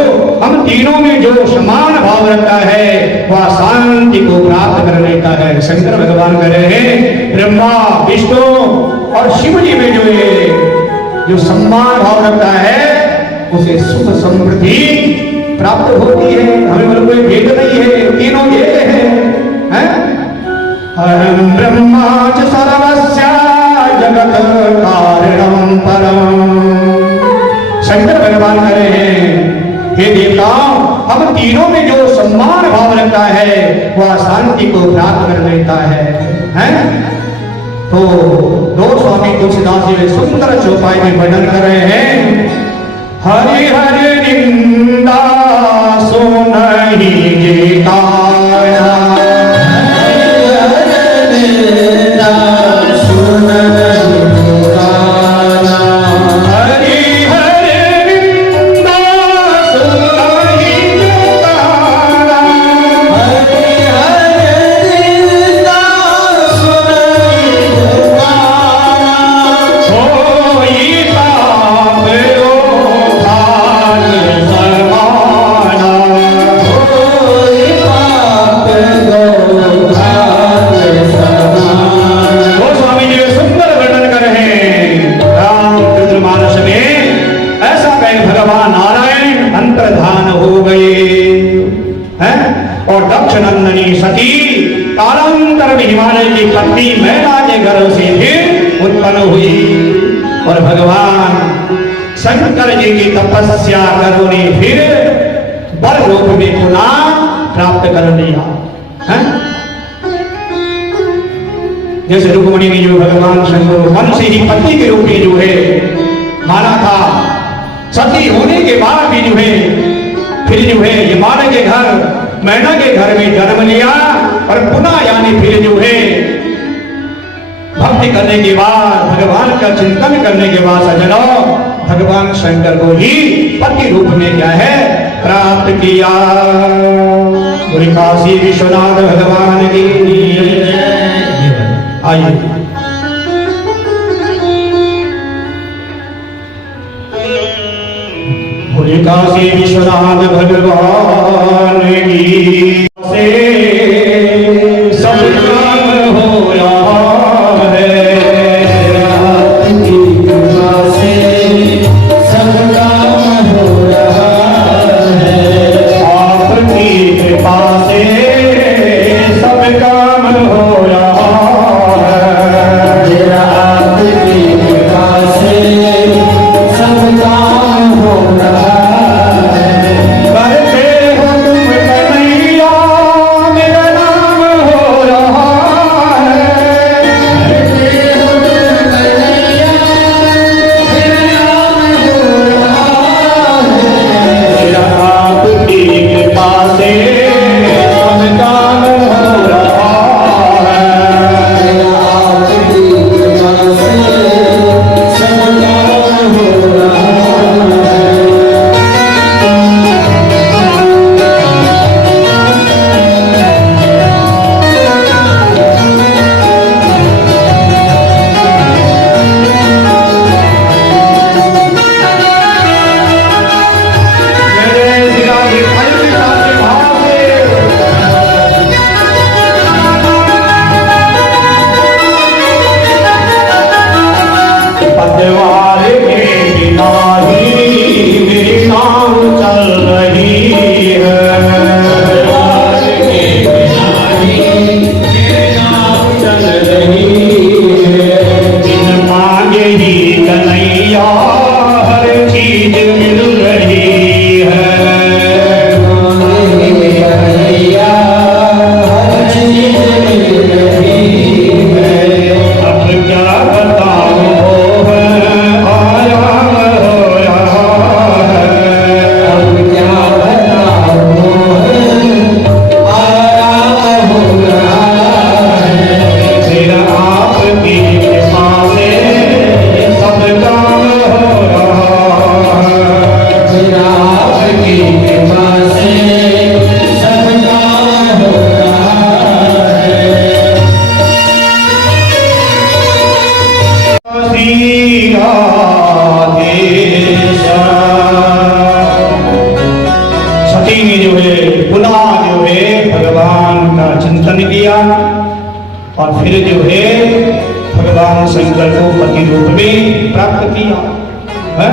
हम तीनों में जो समान भाव रखता है वह शांति को प्राप्त कर लेता है। शंकर भगवान कह रहे हैं, ब्रह्मा विष्णु और शिव जी में जो है जो सम्मान भाव रखता है उसे सुख समृद्धि प्राप्त होती है। हमें कोई भेद नहीं है, तीनों एक हैं। अहम ब्रह्मा च सर्वस्य जगत कारणम परम। शंकर भगवान कह रहे हैं, हे देवताओं, हम तीनों में जो सम्मान भाव रखता है वह शांति को प्राप्त कर लेता है? तो दो स्वामी तुलसीदास जी सुंदर चौपाई में वर्णन कर रहे हैं, हरि हरि निंदा सुनहि जे काया, पत्नी मैना के घर से फिर उत्पन्न हुई और भगवान शंकर जी की तपस्या करो ने फिर बर रूप में पुनः प्राप्त कर लिया है? जैसे रुक्मणी ने जो भगवान शंकर मन से ही पत्नी के रूप में जो है माना था, सती होने के बाद भी जो है फिर जो है यमाना के घर मैना के घर में जन्म लिया और पुनः यानी फिर जो है भक्ति करने के बाद भगवान का चिंतन करने के बाद सजनों भगवान शंकर को ही पति रूप में क्या है प्राप्त किया। बोले काशी विश्वनाथ भगवान की आइए। बोले काशी विश्वनाथ भगवान की से सब काम हो रहा है, आपकी कृपा से सब काम हो रहा है, आपकी कृपा से सब काम हो रहा है, आपकी कृपा से सब काम हो रहा है। सती ने जो है पुनः जो है भगवान का चिंतन किया और फिर जो है भगवान शंकर को पति रूप में प्राप्त किया है?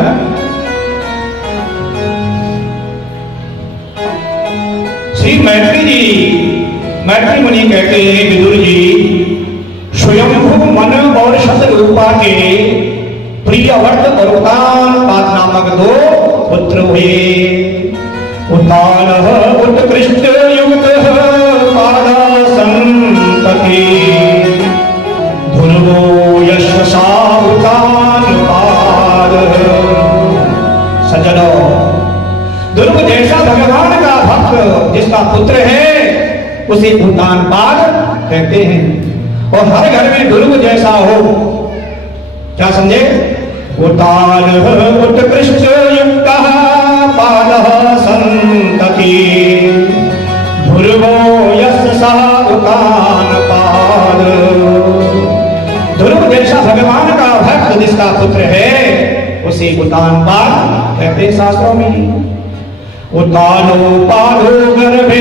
श्री मैत्री मुनि कहते हैं विदुर जी स्वयंभू मन और शत रूपा के प्रियवर्त और उतान पाद नामक दो पुत्र हुए। उतान उत्कृष्ट युक्त पाद संतति ध्रुवो यशसा उतान पाद। सज्जनों ध्रुव जैसा भगवान का भक्त जिसका पुत्र है उसे उतान पाद कहते हैं। और हर घर में ध्रुव जैसा हो, क्या समझे? उतान उत्कृष्ट युक्त पाद संतति ध्रुवो यशसा उतान पाद। ध्रुव जैसा भगवान का भक्त जिसका पुत्र है उसे उतान पाद कहते शास्त्रों में। उतानो पादो गर्भे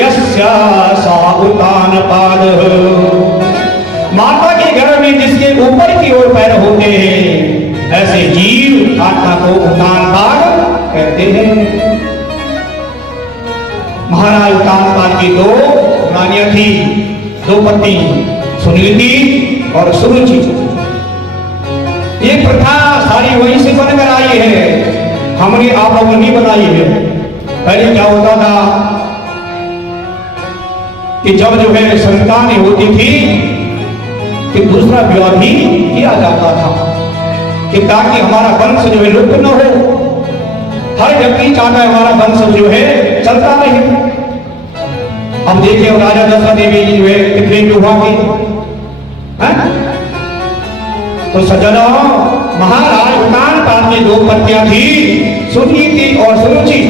यस्या सा उतान पाद। माता के गर्भ में जिसके ऊपर की ओर पैर होते हैं ऐसे जीव आत्मा को उतान पाद कहते हैं। महाराज उतान पाद की दो रानियां थी, दो पत्नी सुनीति और सुरुचि। ये प्रथा सारी वहीं से बनकर आई है, हमने आप लोगों ने बनाई है। पहले क्या होता था कि जब जो है संतानें होती थी कि दूसरा विवाह भी किया जाता था कि ताकि हमारा वंश जो है लुप्त न हो। हर व्यक्ति चाहता है हमारा वंश जो है चलता रहे। अब देखिए राजा दशरथ देवी जी जो है कितने विवाह की, तो सज्जनों महाराज उत्तानपाद की दो पत्नियां थी, सुनीति और सुरुचि।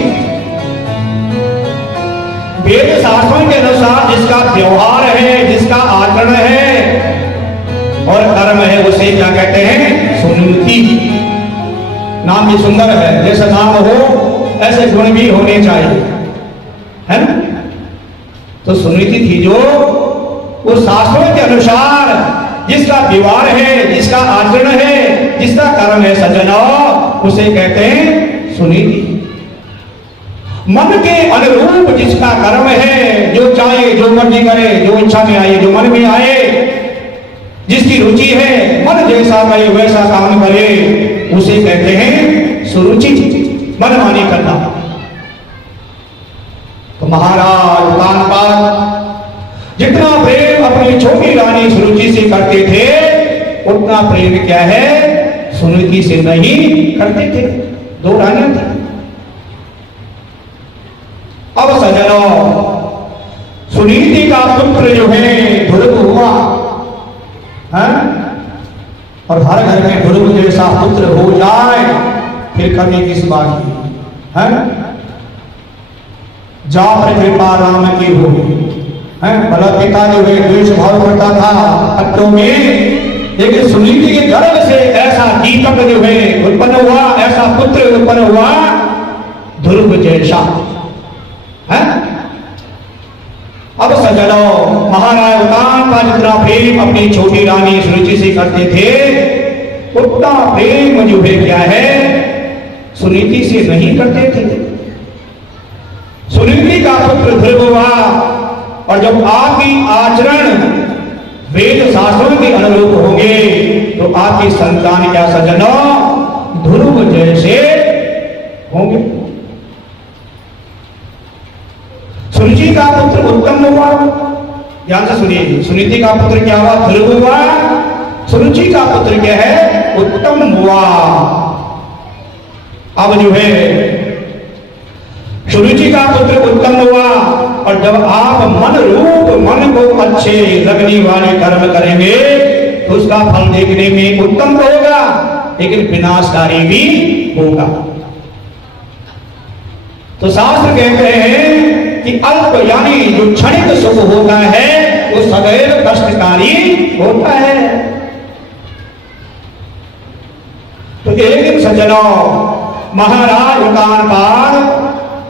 वेद शास्त्रों के अनुसार जिसका व्यवहार है, जिसका आचरण है और कर्म है, उसे क्या कहते हैं? सुनीति। नाम भी सुंदर है, जैसा नाम हो ऐसे गुण भी होने चाहिए, है ना? तो सुनीति थी जो वो शास्त्रों के अनुसार जिसका व्यवहार है, जिसका आचरण है, जिसका कर्म है सज्जनों, उसे कहते हैं सुनीति। मन के अनुरूप जिसका कर्म है, जो चाहे जो मर्जी करे, जो इच्छा में आए, जो मन में आए, जिसकी रुचि है, मन जैसा करे वैसा काम करे, उसे कहते हैं सुरुचि। मनमानी करना। तो महाराज उत्तानपाद जितना प्रेम अपनी छोटी रानी सुरुचि से करते थे, उतना प्रेम क्या है सुनीति से नहीं करते थे। दो रानियां थी। अब सज्जनों सुनीति का पुत्र जो है ध्रुव हुआ, है? और हर घर में ध्रुव जैसा पुत्र हो जाए फिर कभी किस बात की, है? जा कृपा राम की हो, भला पिता जो है द्वेष भाव करता था पत्तों में, लेकिन सुनीति के गर्भ से ऐसा दीपक जो है उत्पन्न हुआ, ऐसा पुत्र उत्पन्न हुआ ध्रुव जैसा, है? अब सज्जनों महाराज उत्तानपाद जितना प्रेम अपनी छोटी रानी सुरुचि से करते थे, उतना प्रेम जो है क्या है सुनीति से नहीं करते थे। सुनीति का पुत्र ध्रुव हुआ, और जब आपकी आचरण वेद शास्त्रों के अनुरूप होंगे तो आपकी संतान क्या सज्जनों ध्रुव जैसे होंगे। सुरुचि का पुत्र उत्तम हुआ, ध्यान से सुनिए, सुनीति का पुत्र क्या हुआ? ध्रुव हुआ। सुरुचि का पुत्र क्या है? उत्तम हुआ। अब जो है सुरुचि का पुत्र उत्तम हुआ, और जब आप मन रूप मन को अच्छे लगने वाले कर्म करेंगे तो उसका फल देखने में उत्तम तो होगा, लेकिन विनाशकारी भी होगा। तो शास्त्र कहते हैं कि अल्प यानी जो क्षणिक सुख होता है वो सदैव कष्टकारी होता है। तो एक दिन सज्जनों महाराज उत्तानपाद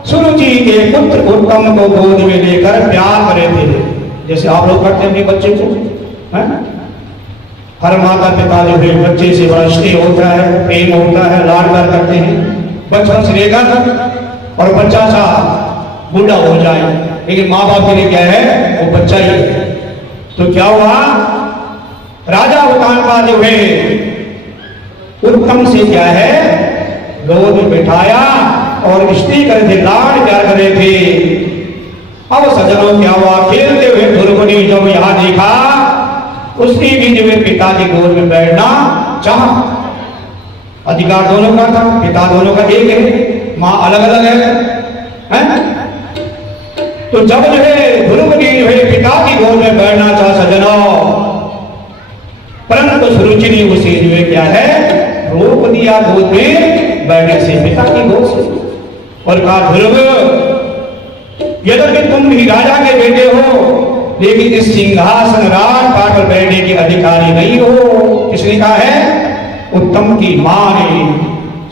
सुरुचि के पुत्र उत्तम को गोद में लेकर प्यार करे थे, जैसे आप लोग करते हैं अपने बच्चे को, है? हर माता पिता जो है बच्चे से बड़ा स्नेह होता है, प्रेम होता है, लाड प्यार करते हैं बचपन से लेकर, और बच्चा सा बूढ़ा हो जाए, लेकिन माँ बाप के लिए क्या है वो बच्चा ही है। तो क्या हुआ? राजा उत्तानपाद जो है उत्तम से क्या है गोद में बैठाया और स्त्री करे थे, लाड प्यार करे थे। अब सज्जनों क्या हुआ? खेलते हुए ध्रुव ने जब यहां देखा, उसने भी जो है पिता के गोद में बैठना चाहा। अधिकार दोनों का था, पिता दोनों का एक है, मां अलग अलग है? तो जब जो है ध्रुव ने जो है पिता की गोद में बैठना चाहा सज्जनों, परंतु सुरुचि ने उसे जो है क्या है रोक दिया गोद में बैठने से, पिता की गोद से, और कहा ध्रुव यद्यपि तुम भी राजा के बेटे हो, लेकिन इस सिंहासन राजपाट पर बैठने के अधिकारी नहीं हो। किसने कहा है? उत्तम की मां ने,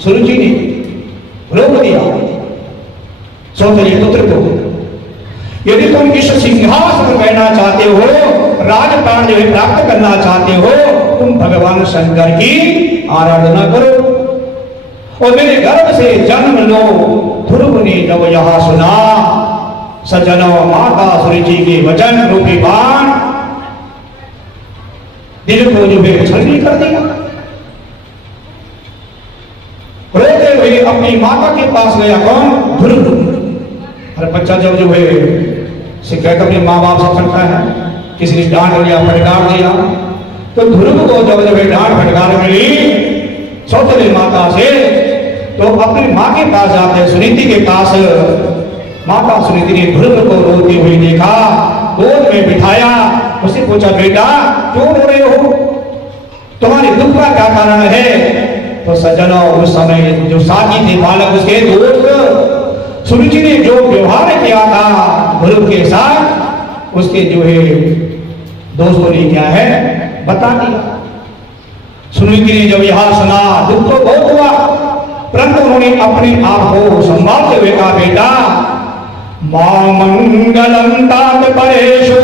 सुरुचि ने रोक दिया सौतेले पुत्र को। यदि तुम इस सिंहासन पर बैठना चाहते हो, राजपाट जो है प्राप्त करना चाहते हो, तुम भगवान शंकर की आराधना करो और मेरे गर्भ से जन्म लो। ध्रुव ने जब यह सुना सज्जनों माता सुरुचि के वचन रूपी बाण दिल को जो है छलनी कर दिया। रोते हुए अपनी माता के पास गया कौन? ध्रुव। अरे बच्चा जब जो है शिकायत अपने माँ बाप से करता है, किसी ने डांट लिया फटकार दिया, तो ध्रुव को जब जब डांट फटकार मिली सौतेली माता से, तो अपनी माँ के पास जाते सुनीति के पास माता सुनीति ने ध्रुव को रोती हुई देखा, गोद में बिठाया, उससे पूछा बेटा क्यों रो रहे हो, तुम्हारे दुख का क्या कारण है? तो सज्जनों उस समय जो साथी थे बालक उसके दोस्त सुरुचि ने जो व्यवहार किया था ध्रुव के साथ, उसके जो है दोस्तों ने क्या है बता दिया। सुनीति ने जब यह सुना दुख तो बहुत हुआ, परंतु उन्होंने अपने आप को संभालते हुए कहा बेटा मां मंगलम तात परेशु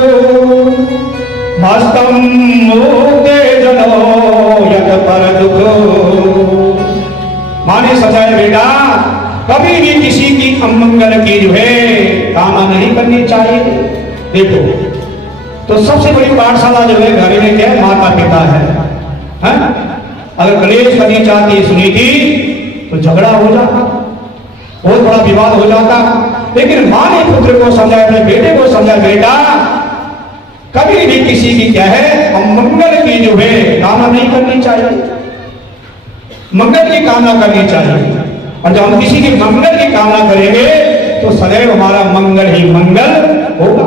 मस्तम मुक्ते जनो यत पर दुख। माने समझाए बेटा कभी भी किसी की अमंगल की जो है कामना नहीं करनी चाहिए। देखो तो सबसे बड़ी पाठशाला जो है घर में क्या है? माता पिता है? अगर कलेश करनी चाहती सुनीति तो झगड़ा हो जाता, बहुत बड़ा विवाद हो जाता। लेकिन मां ने पुत्र को समझाया, अपने बेटे को समझाया बेटा कभी भी किसी की क्या है अमंगल की जो है कामना नहीं करनी चाहिए, मंगल की कामना करनी चाहिए। और जब हम किसी के मंगल की कामना करेंगे तो सदैव हमारा मंगल ही मंगल होगा।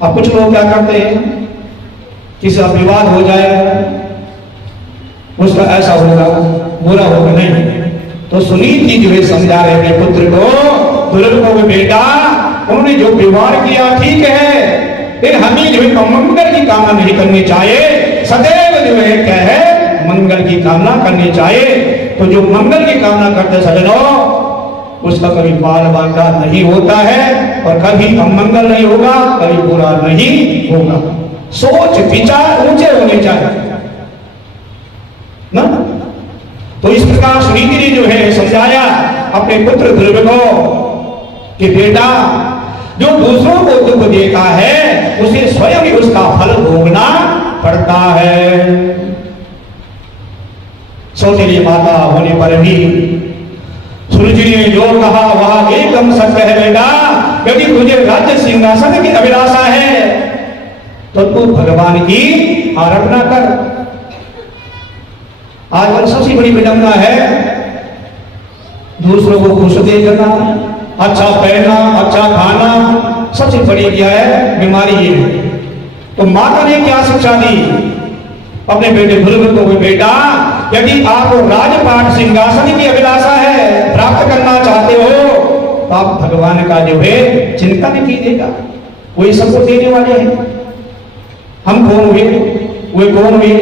अब कुछ लोग क्या करते हैं, किसी का विवाद हो जाएगा, उसका ऐसा होगा बुरा होगा नहीं, तो सुनीति जो है समझा रहे थे पुत्र को, ध्रुव को बेटा उन्होंने जो व्यवहार किया ठीक है, लेकिन हमें जो है मंगल की कामना नहीं करनी चाहिए, सदैव जो है क्या है मंगल की कामना करनी चाहिए। तो जो मंगल की कामना करते सज्जनों उसका कभी बाल बांका नहीं होता है और कभी अमंगल नहीं होगा, कभी बुरा नहीं होगा। सोच विचार ऊंचे होने चाहिए ना। तो इस प्रकार सुनीति ने जो है समझाया अपने पुत्र ध्रुव को कि बेटा जो दूसरों को दुख देता है उसे स्वयं ही उसका फल भोगना पड़ता है। सौतेली माता होने पर भी सुरुचि ने जो कहा वह एकदम सत्य है बेटा, यदि तुझे राज्य सिंहासन की अभिलाषा है तो तू भगवान की आराधना कर। आजकल सबसे बड़ी विडंबना है दूसरों को खुश देखना, अच्छा पहनना, अच्छा खाना, सबसे बड़ी क्या है बीमारी ये है। तो माता ने क्या शिक्षा दी अपने बेटे ध्रुव को, बेटा यदि आपको राजपाट सिंहासन की अभिलाषा है, प्राप्त करना चाहते हो तो आप भगवान का जो है चिंतन कीजिएगा, वही सबको देने वाले हैं। हम कौन हुए, वे कौन हुए?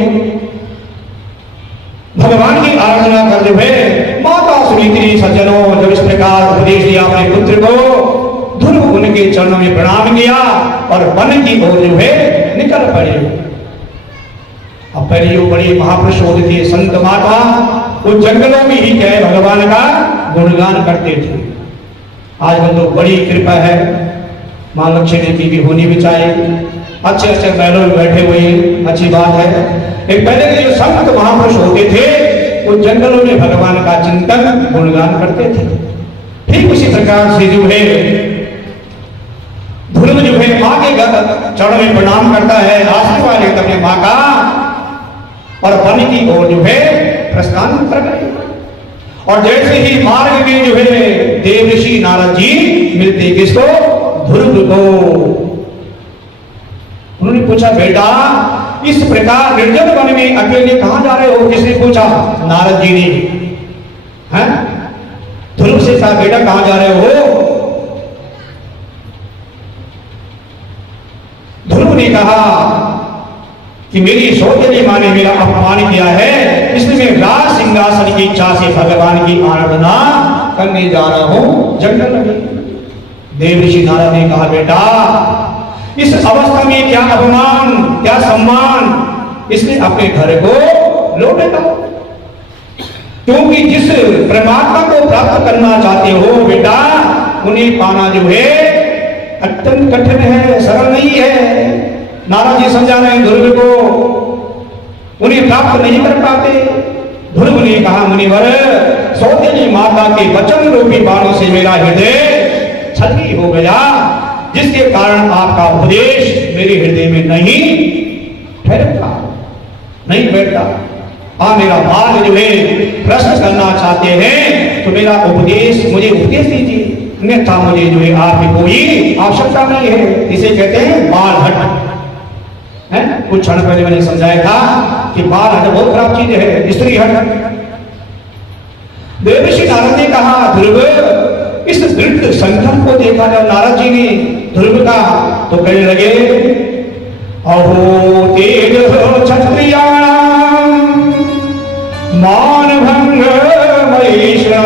भगवान की आराधना करते हुए माता सुनीति सज्जनों जब इस प्रकार उपदेश दिया अपने पुत्र को, ध्रुव उनके चरणों में प्रणाम किया और वन की ओर जो है निकल पड़े। अब पहले जो बड़े महापुरुष होते थे संत महात्मा, वो जंगलों में ही क्या है भगवान का गुणगान करते थे। आजकल तो बड़ी कृपा है, मां लक्ष्मी देवी भी होनी भी चाहिए, अच्छे अच्छे महलों में बैठे हुए, अच्छी बात है। एक पहले के जो संत महापुरुष होते थे वो जंगलों में भगवान का चिंतन गुणगान करते थे। ठीक उसी प्रकार से जो है ध्रुव जो है मां के चरण में प्रणाम करता है, आशीर्वाद लेता अपने मां का, और वन की ओर जो है प्रस्थान कर गए। और जैसे ही मार्ग में जो है देवर्षि नारद जी मिलते किसको? ध्रुव को। उन्होंने पूछा बेटा इस प्रकार निर्जन वन में अकेले कहां जा रहे हो? किसने पूछा? नारद जी ने। हैं? ध्रुव से कहा बेटा कहां जा रहे हो? ध्रुव ने कहा कि मेरी सौतेली मां ने मेरा अपमान किया है, इसलिए मैं राज सिंहासन की इच्छा से भगवान की आराधना करने जा रहा हूं जंगल में। देवर्षि नारद ने कहा बेटा इस अवस्था में क्या अपमान, क्या सम्मान, इसलिए अपने घर को लौट जाओ, क्योंकि जिस परमात्मा को प्राप्त करना चाहते हो बेटा उन्हें पाना जो है अत्यंत कठिन है, सरल नहीं है। नारद जी समझा रहे हैं ध्रुव को उन्हें प्राप्त नहीं कर पाते। ध्रुव ने कहा, मुनिवर, सौतेली माता के वचन रूपी बाणों से मेरा हृदय छलनी हो गया, जिसके कारण आपका उपदेश मेरे हृदय में नहीं ठहरता, नहीं बैठता। मेरा बाल जो है प्रश्न करना चाहते हैं तो मेरा उपदेश, मुझे उपदेश दीजिए, अन्यथा मुझे जो है आपकी कोई आवश्यकता नहीं है। इसे कहते हैं बाल हट। है कुछ क्षण पहले मैंने समझाया था कि बाल हट बहुत खराब चीज है, स्त्री हट। देवर्षि नारद ने कहा, ध्रुव, इस दृढ़ संकल्प को देखा जब नारद जी ने ध्रुव का, तो कहने लगे, अहो तेज क्षत्रियाणाम मान भंग महिषा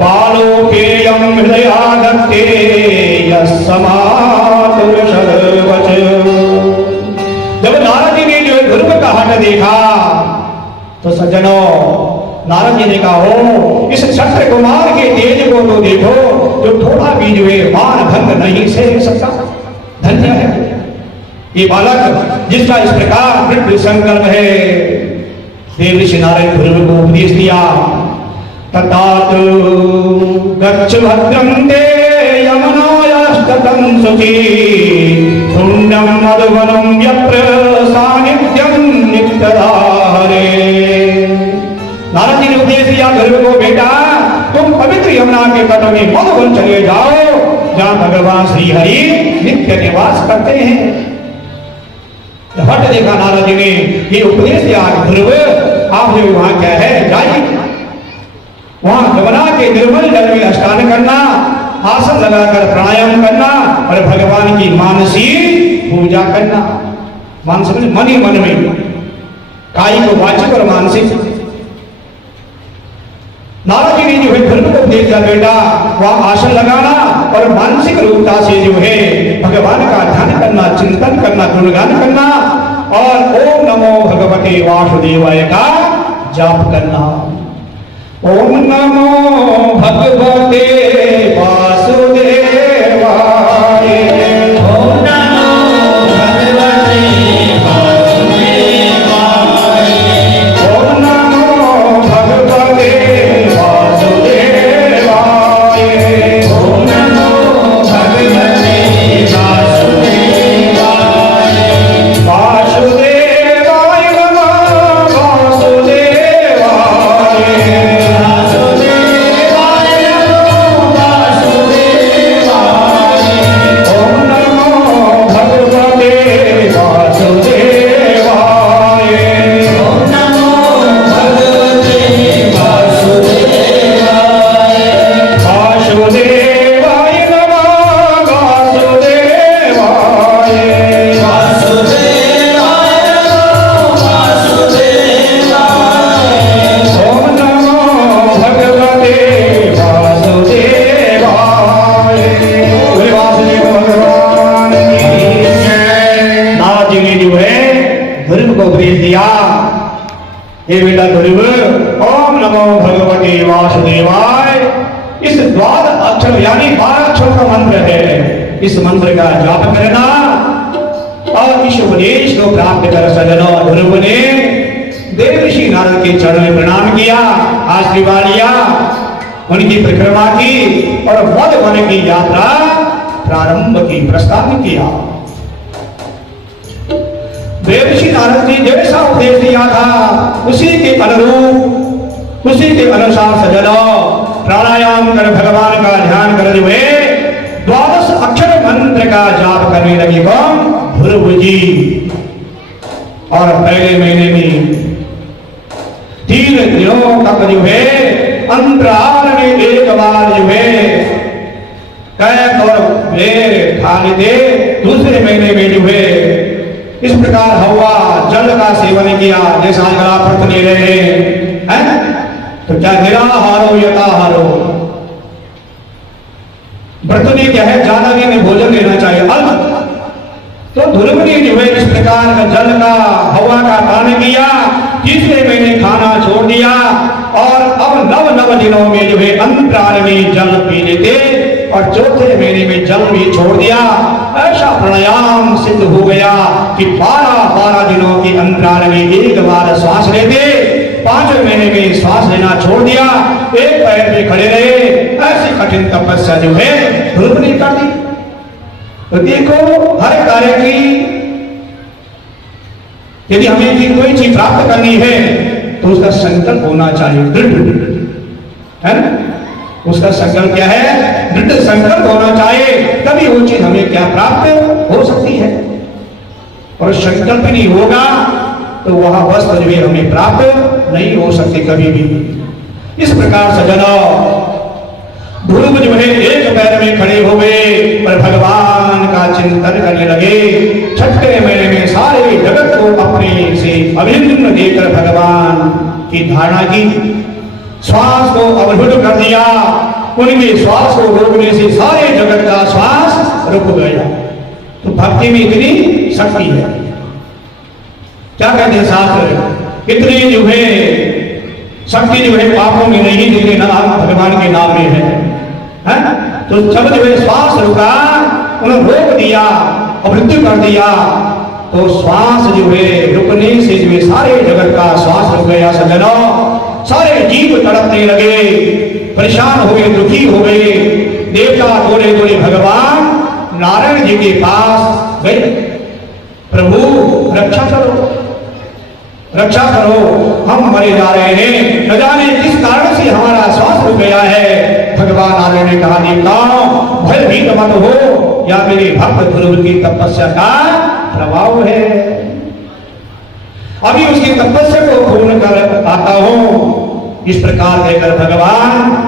बालोपेयम हृदयादत्ते यस्समातुरशर्वच। जब नारद जी ने जो ध्रुव का हट देखा तो सज्जनों, नारद जी ने कहा, हो इस क्षत्रिय कुमार के तेज को तो देखो, जो थोड़ा भी जो है मान भंग नहीं सह सकता। धन्य है ये बालक जिसका इस प्रकार दृढ़ संकल्प है। देवर्षि नारद ध्रुव को उपदेश दिया, ततात गच्छ भद्रं ते यमुनायास्ततं शुचि पुण्यं मधुवनं यत्र सानिध्यं नित्यदाहरे। नारद जी ने उपदेश दिया ध्रुव को, बेटा तुम पवित्र यमुना के तट में मधुवन चले जाओ, जहां भगवान श्री हरि नित्य निवास करते हैं। हट देखा नारद जी ने, ये उपदेश दिया, ध्रुव आप जो वहां क्या है, जाइए वहां यमुना के निर्मल जल में स्नान करना, आसन लगाकर प्राणायाम करना और भगवान की मानसी पूजा करना। मानस मन ही मन में, कायिक वाचिक और मानसिक। नारद जी ने जो है ध्रुव को उपदेश दिया, बेटा वहां आसन लगाना और मानसिक रूपता से जो है भगवान का ध्यान करना, चिंतन करना, गुणगान करना और ओम नमो भगवते वासुदेवाय का जाप करना। ओम नमो भगवते वासुदेवाय, ओम नमो भगवते वासुदेवाय, ओम नमो भगवते वासुदेवाय, ओम नमो भगवते वासुदेवाय, वासुदेवाय नमः हे बेटा ध्रुव, ओम नमो भगवते वासुदेवाय इस द्वाद अक्षर यानी 12 अक्षर का मंत्र है। इस मंत्र का जाप करना और इस उपदेश को प्राप्त कर सजनों, ध्रुव ने देवर्षि नारद के चरण में प्रणाम किया, आशीर्वाद लिया, उनकी परिक्रमा की और मधुवन की यात्रा प्रारंभ की, प्रस्थान किया। देवर्षि नारद जी जैसा उपदेश दिया था उसी के अनुरूप, उसी के अनुसार सजनों प्राणायाम कर भगवान का ध्यान करते हुए 12 अक्षर मंत्र का जाप करने लगे कौन? ध्रुव जी। और पहले महीने में 3 दिनों तक जो है अंतराल में एक बार जो है कैक और बेर खा लेते, दूसरे महीने में जो है इस प्रकार हवा जल का सेवन किया, जैसा आजकल आप व्रत ले रहे हैं, तो क्या निराहारो यथाहारो, व्रत में क्या है, ज्यादा भी में भोजन लेना चाहिए, अल्प। तो ध्रुव ने जो है इस प्रकार का जल का हवा का पान किया, तीसरे महीने खाना छोड़ दिया और अब 9 दिनों में जो है अंतराल में जल पी लेते, और चौथे महीने में जल भी छोड़ दिया। ऐसा प्राणायाम सिद्ध हो गया कि 12 दिनों के अंतराल में एक बार श्वास लेते, 5वें महीने में श्वास लेना छोड़ दिया, एक पैर पे खड़े रहे। ऐसी कठिन तपस्या जो है ध्रुव ने कर दी। तो देखो, हर कार्य की यदि हमें भी कोई चीज प्राप्त करनी है तो उसका संकल्प होना चाहिए दृढ़, है ना? उसका संकल्प क्या है? दृढ़ संकल्प होना चाहिए, तभी वो चीज हमें क्या प्राप्त हो सकती है। और संकल्प नहीं होगा तो वह वस्तु जो है हमें प्राप्त नहीं हो सकती कभी भी। इस प्रकार सज्जनों, ध्रुव जो है एक पैर में खड़े हो गए और भगवान का चिंतन करने लगे। 6ठे महीने में सारे जगत को अपने से अभिन्न देकर भगवान की धारणा की, श्वास को अवरुद्ध कर दिया। उनके श्वास को रोकने से सारे जगत का श्वास रुक गया। तो भक्ति में इतनी शक्ति है। क्या कहते हैं शास्त्र? इतनी जो है शक्ति जो है पापों में नहीं, जितने नाम भगवान के नाम में है। तो जब जो है श्वास रुका, उन्होंने रोक दिया, अवरुद्ध कर दिया, तो श्वास जो है रुकने से जो है सारे जगत का श्वास रुक गया। सज्जनों, सारे जीव तड़पने लगे, परेशान हो गए, दुखी हो गए। देवता दौड़े दौड़े भगवान नारायण जी के पास गए, प्रभु रक्षा करो, रक्षा करो, हम मरे जा रहे हैं, न जाने किस कारण से हमारा श्वास रुक गया है। भगवान नारायण ने कहा, देवताओं भयभीत मत हो, या मेरे भक्त ध्रुव की तपस्या का प्रभाव है। अभी उसकी तपस्या को पूर्ण कर आता हूं। इस प्रकार कहकर भगवान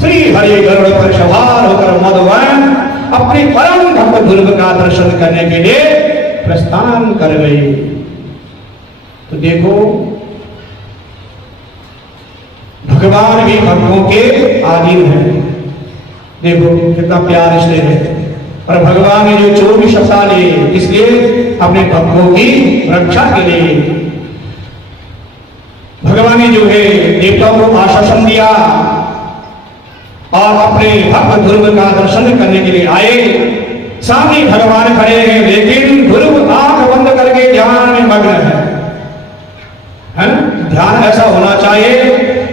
श्री हरि गरुड़ पर सवार होकर मधुवन अपने परम भक्त ध्रुव का दर्शन करने के लिए प्रस्थान कर गए। तो देखो, भगवान भी भक्तों के अधीन है। देखो कितना प्यार इसलिए है। और भगवान ने जो 24 साल इसलिए अपने भक्तों की रक्षा के लिए भगवान ने जो है देवताओं को आश्वासन दिया और अपने भक्त ध्रुव का दर्शन करने के लिए आए। सामने भगवान खड़े हैं, लेकिन ध्रुव आंख बंद करके ध्यान में मग्न है। ध्यान ऐसा होना चाहिए।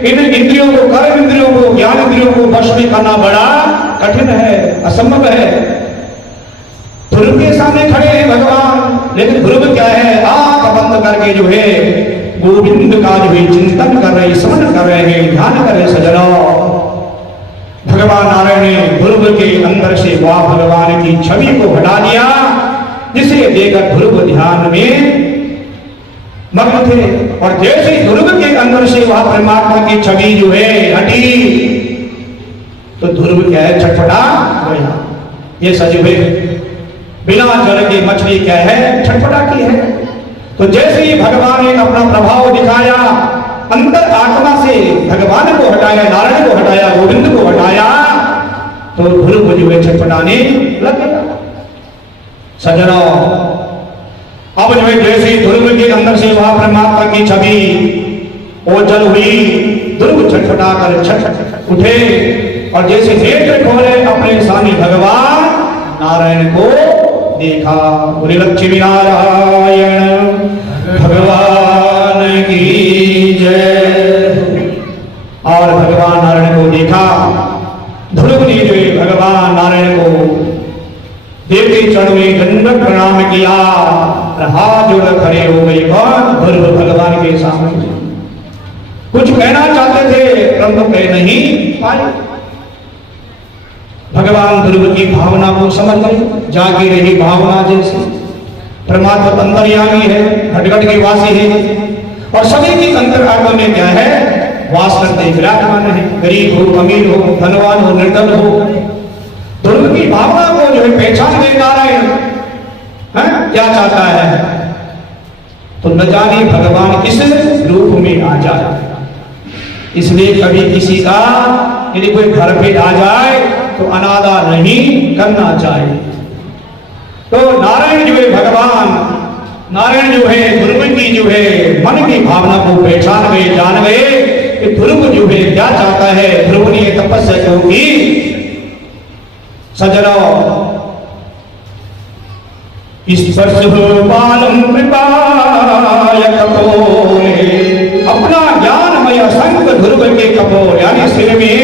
इन इंद्रियों को, कर्म इंद्रियों को, ज्ञान इंद्रियों को वश में करना बड़ा कठिन है, असंभव है। ध्रुव के सामने खड़े हैं भगवान, लेकिन ध्रुव क्या है? आंख बंद करके जो है गोविंद का जो है चिंतन कर रहे, स्मरण कर रहे हैं, ध्यान कर रहे। सज्जनों, भगवान नारायण ने ध्रुव के अंदर से वह भगवान की छवि को हटा दिया, जिसे देखकर ध्रुव ध्यान में मग्न थे। और जैसे ध्रुव के अंदर से वह परमात्मा की छवि जो है हटी, तो ध्रुव क्या है? छटपटा गया। ये सजीव बिना जल की मछली क्या है? छटपटा की है। तो जैसे ही भगवान ने अपना प्रभाव दिखाया, अंतर आत्मा से भगवान को हटाया, नारायण को हटाया, गोविंद को हटाया, तो ध्रुव जो है छटपटाने लगे। सज्जनों, अब जो है जैसे ध्रुव के अंदर से वह परमात्मा की छवि ओझल हुई, ध्रुव छटपटा कर छट उठे और जैसे नेत्र खोले अपने सामने भगवान नारायण को देखा। बोले लक्ष्मी नारायण भगवान की जय। और भगवान नारायण को देखा। ध्रुव ने जो भगवान नारायण को देव के चरण में दंडवत प्रणाम किया, हाथ जोड़ खड़े हो गए। कौन? ध्रुव भगवान के सामने कुछ कहना चाहते थे, परंतु कह नहीं पाए। भगवान ध्रुव की भावना को समझ गए, जागी रही भावना जैसे। परमात्मा अंतर्यामी है, घट-घट के वासी है और सभी की अंतरात्मा में क्या है? वास करते विराजमान है। गरीब हो, अमीर हो, धनवान हो, निर्धन हो, ध्रुव की भावना को जो है पहचान नहीं पा रहे हैं। क्या चाहता है? तो न जाने भगवान किस रूप में आ जाए। इसलिए कभी किसी का यदि कोई घर पे आ जाए तो अनादर नहीं करना चाहिए। तो नारायण जो है भगवान नारायण जो है ध्रुव की जो है मन की भावना को पहचान गए, जान गए कि ध्रुव जो है क्या चाहता है। ध्रुव ने तपस्या क्यों की? सजनों, स्पर्श बालम कृपाय कपोले, अपना ज्ञानमय संग ध्रुव के कपोल यानी सिर में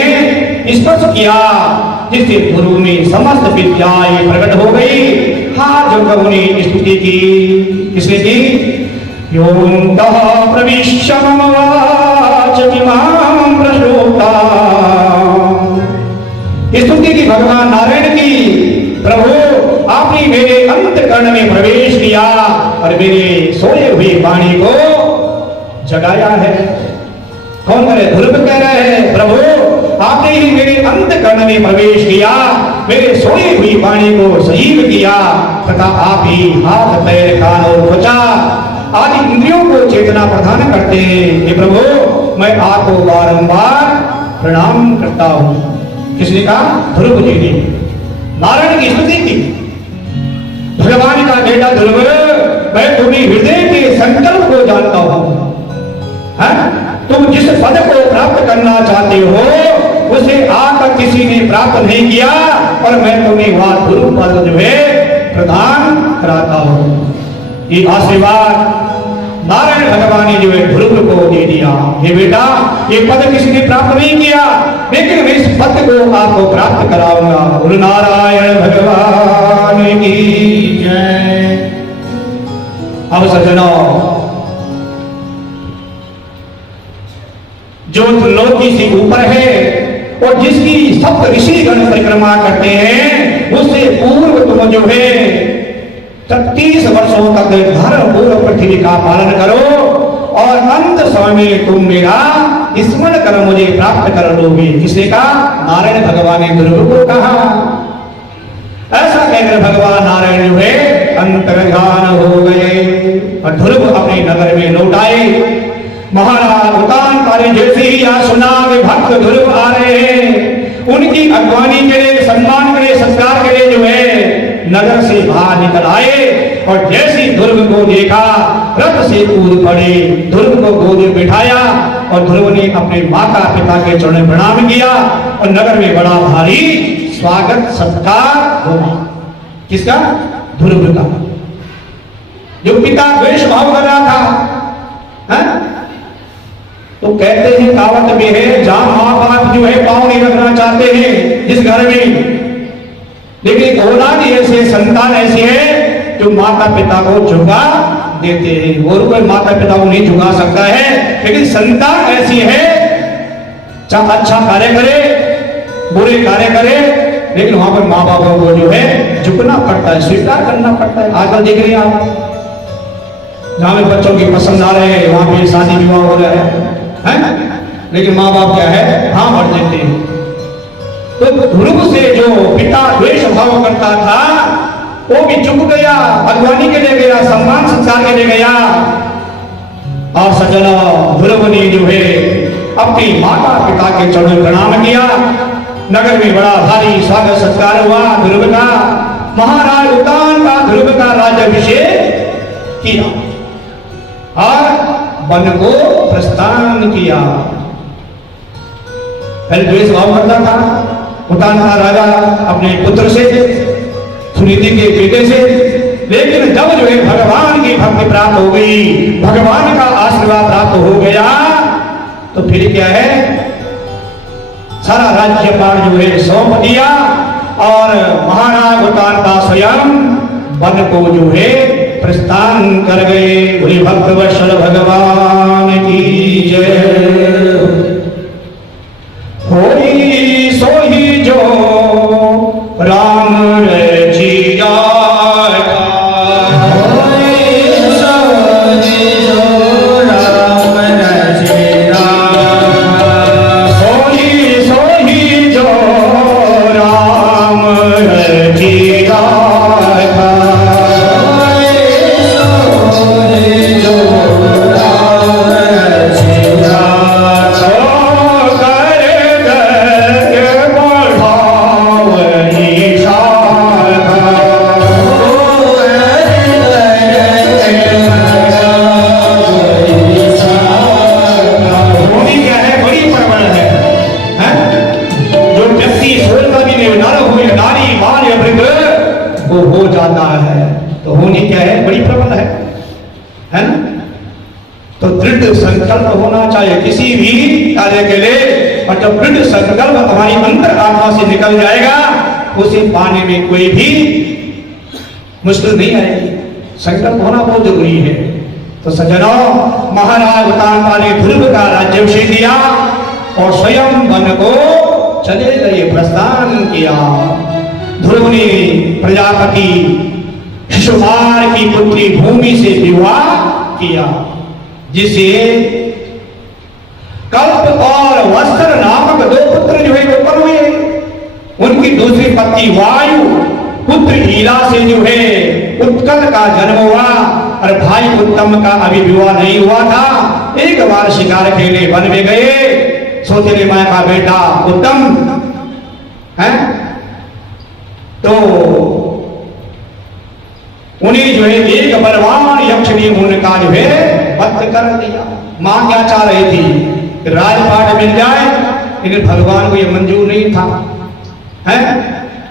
स्पर्श किया, जिससे ध्रुव में समस्त विद्याएं प्रकट हो गई। हाथ जोड़कर उन्हें स्तुति की। किसने की? योऽन्तः प्रविश्य मम वाचमिमां प्रश्नोक्ता। स्तुति की भगवान नारायण की। प्रभु, आपने मेरे अंतःकरण में प्रवेश किया और मेरे सोए हुए वाणी को जगाया है। कौन करे? ध्रुव कह रहे हैं, प्रभु आपने ही मेरे अंतःकरण में प्रवेश किया, मेरे सोई हुई वाणी को सजीव किया तथा आप ही हाथ पैर कान और त्वचा आदि इंद्रियों को चेतना प्रदान करते हैं। हे प्रभु, मैं आपको बारंबार प्रणाम करता हूँ। किसने कहा? ध्रुव जी ने नारायण की स्तुति की। भगवान का बेटा ध्रुव, मैं तुम्हें हृदय के संकल्प को जानता हूँ। तुम जिस पद को प्राप्त करना चाहते हो उसे आकर किसी ने प्राप्त नहीं किया और मैं तुम्हें वह ध्रुव पद जो है प्रदान कराता हूँ। ये आशीर्वाद नारायण भगवान ने जो है ध्रुव को दे दिया। ये बेटा, ये पद किसी ने प्राप्त नहीं किया, लेकिन मैं इस पद को आपको प्राप्त कराऊंगा। गुरु नारायण भगवान की जय। अब सज्जनों, जो त्रिलोकी से ऊपर है और जिसकी सप्त ऋषि गण परिक्रमा करते हैं, उससे पूर्व तुम जो है 33 वर्षों तक धर्म पूर्व पृथ्वी का पालन करो और अंत समय में तुम मेरा स्मरण कर मुझे प्राप्त कर लोगे। किसने कहा? नारायण भगवान ने ध्रुव को कहा। ऐसा कहकर भगवान नारायण जो है अंतर्धान हो गए और ध्रुव अपने नगर में लौट आए। महाराज उतान कार्य जैसे ही यहाँ सुना वे भक्त ध्रुव आ रहे हैं, उनकी अगवानी के लिए, सम्मान के लिए, सत्कार के लिए जो है नगर से बाहर निकल आए और जैसे ध्रुव को देखा रथ से कूद पड़े, ध्रुव को गोद में बिठाया और ध्रुव ने अपने माता पिता के चरणों में प्रणाम किया और नगर में बड़ा भारी स्वागत सत्कार हुआ। किसका? ध्रुव का। जो पिता द्वेष भाव कर रहा था, है? तो कहते हैं कहावत में है, जहां माँ बाप जो है पाँव नहीं रखना चाहते हैं जिस घर में, लेकिन औलाद ऐसे, संतान ऐसी है जो माता पिता को झुका देते हैं। और कोई माता पिता को नहीं झुका सकता है, लेकिन संतान ऐसी है, चाहे अच्छा कार्य करे, बुरे कार्य करे, लेकिन वहां पर माँ बापों को जो है झुकना पड़ता है, स्वीकार करना पड़ता है। आजकल देख रहे हैं आप, जहां में बच्चों की पसंद आ रहे हैं वहां पे शादी विवाह हो रहा है, लेकिन माँ बाप क्या है? हाँ भर देते हैं। तो ध्रुव से जो पिता द्वेष भाव करता था वो भी चुप गया, अगवानी के लिए गया, सम्मान संस्कार के लिए गया। और सज्जनों, ध्रुव ने जो है अपनी माता पिता के चरणों में प्रणाम किया। नगर में बड़ा भारी स्वागत सत्कार हुआ ध्रुव का। महाराज उतान का ध्रुव का राज्याभिषेक किया और वन को प्रस्थान किया। पहले द्वेष भाव करता था उतान का राजा अपने पुत्र से, सुनीति के बेटे से, लेकिन जब जो है भगवान की भक्ति प्राप्त हो गई, भगवान का आशीर्वाद प्राप्त हो गया, तो फिर क्या है? सारा राज्यपाल जो है सौंप दिया और महाराज उतान का स्वयं वन को जो है प्रस्थान कर गए। बोले भक्त वत्सल भगवान की जय। होई सोही जो राम रचिया, Yeah. तो दृढ़ संकल्प होना चाहिए किसी भी कार्य के लिए। और जब दृढ़ संकल्प हमारी अंतर आत्मा से निकल जाएगा, उसे पाने में कोई भी मुश्किल नहीं आएगी। संकल्प होना बहुत जरूरी है। तो सज्जनों, महाराज उतानपा ने ध्रुव का राज्याभिषेक दिया और स्वयं वन को चले गए, प्रस्थान किया। ध्रुव ने प्रजापति शिशुपाल की पुत्री भूमि से विवाह किया, जिसे कल्प और वस्त्र नामक दो पुत्र जो है उत्पन्न हुए। उनकी दूसरी पत्नी वायु पुत्र हीला से जो है उत्कल का जन्म हुआ, और भाई उत्तम का अभी विवाह नहीं हुआ था। एक बार शिकार के लिए वन में गए, सौतेली माँ का बेटा उत्तम है, तो उन्हें जो है एक बलवान यक्ष ने उनका जो है वध कर दिया। मां क्या चाह रही थी कि राजपाट मिल जाए, लेकिन भगवान को यह मंजूर नहीं था। है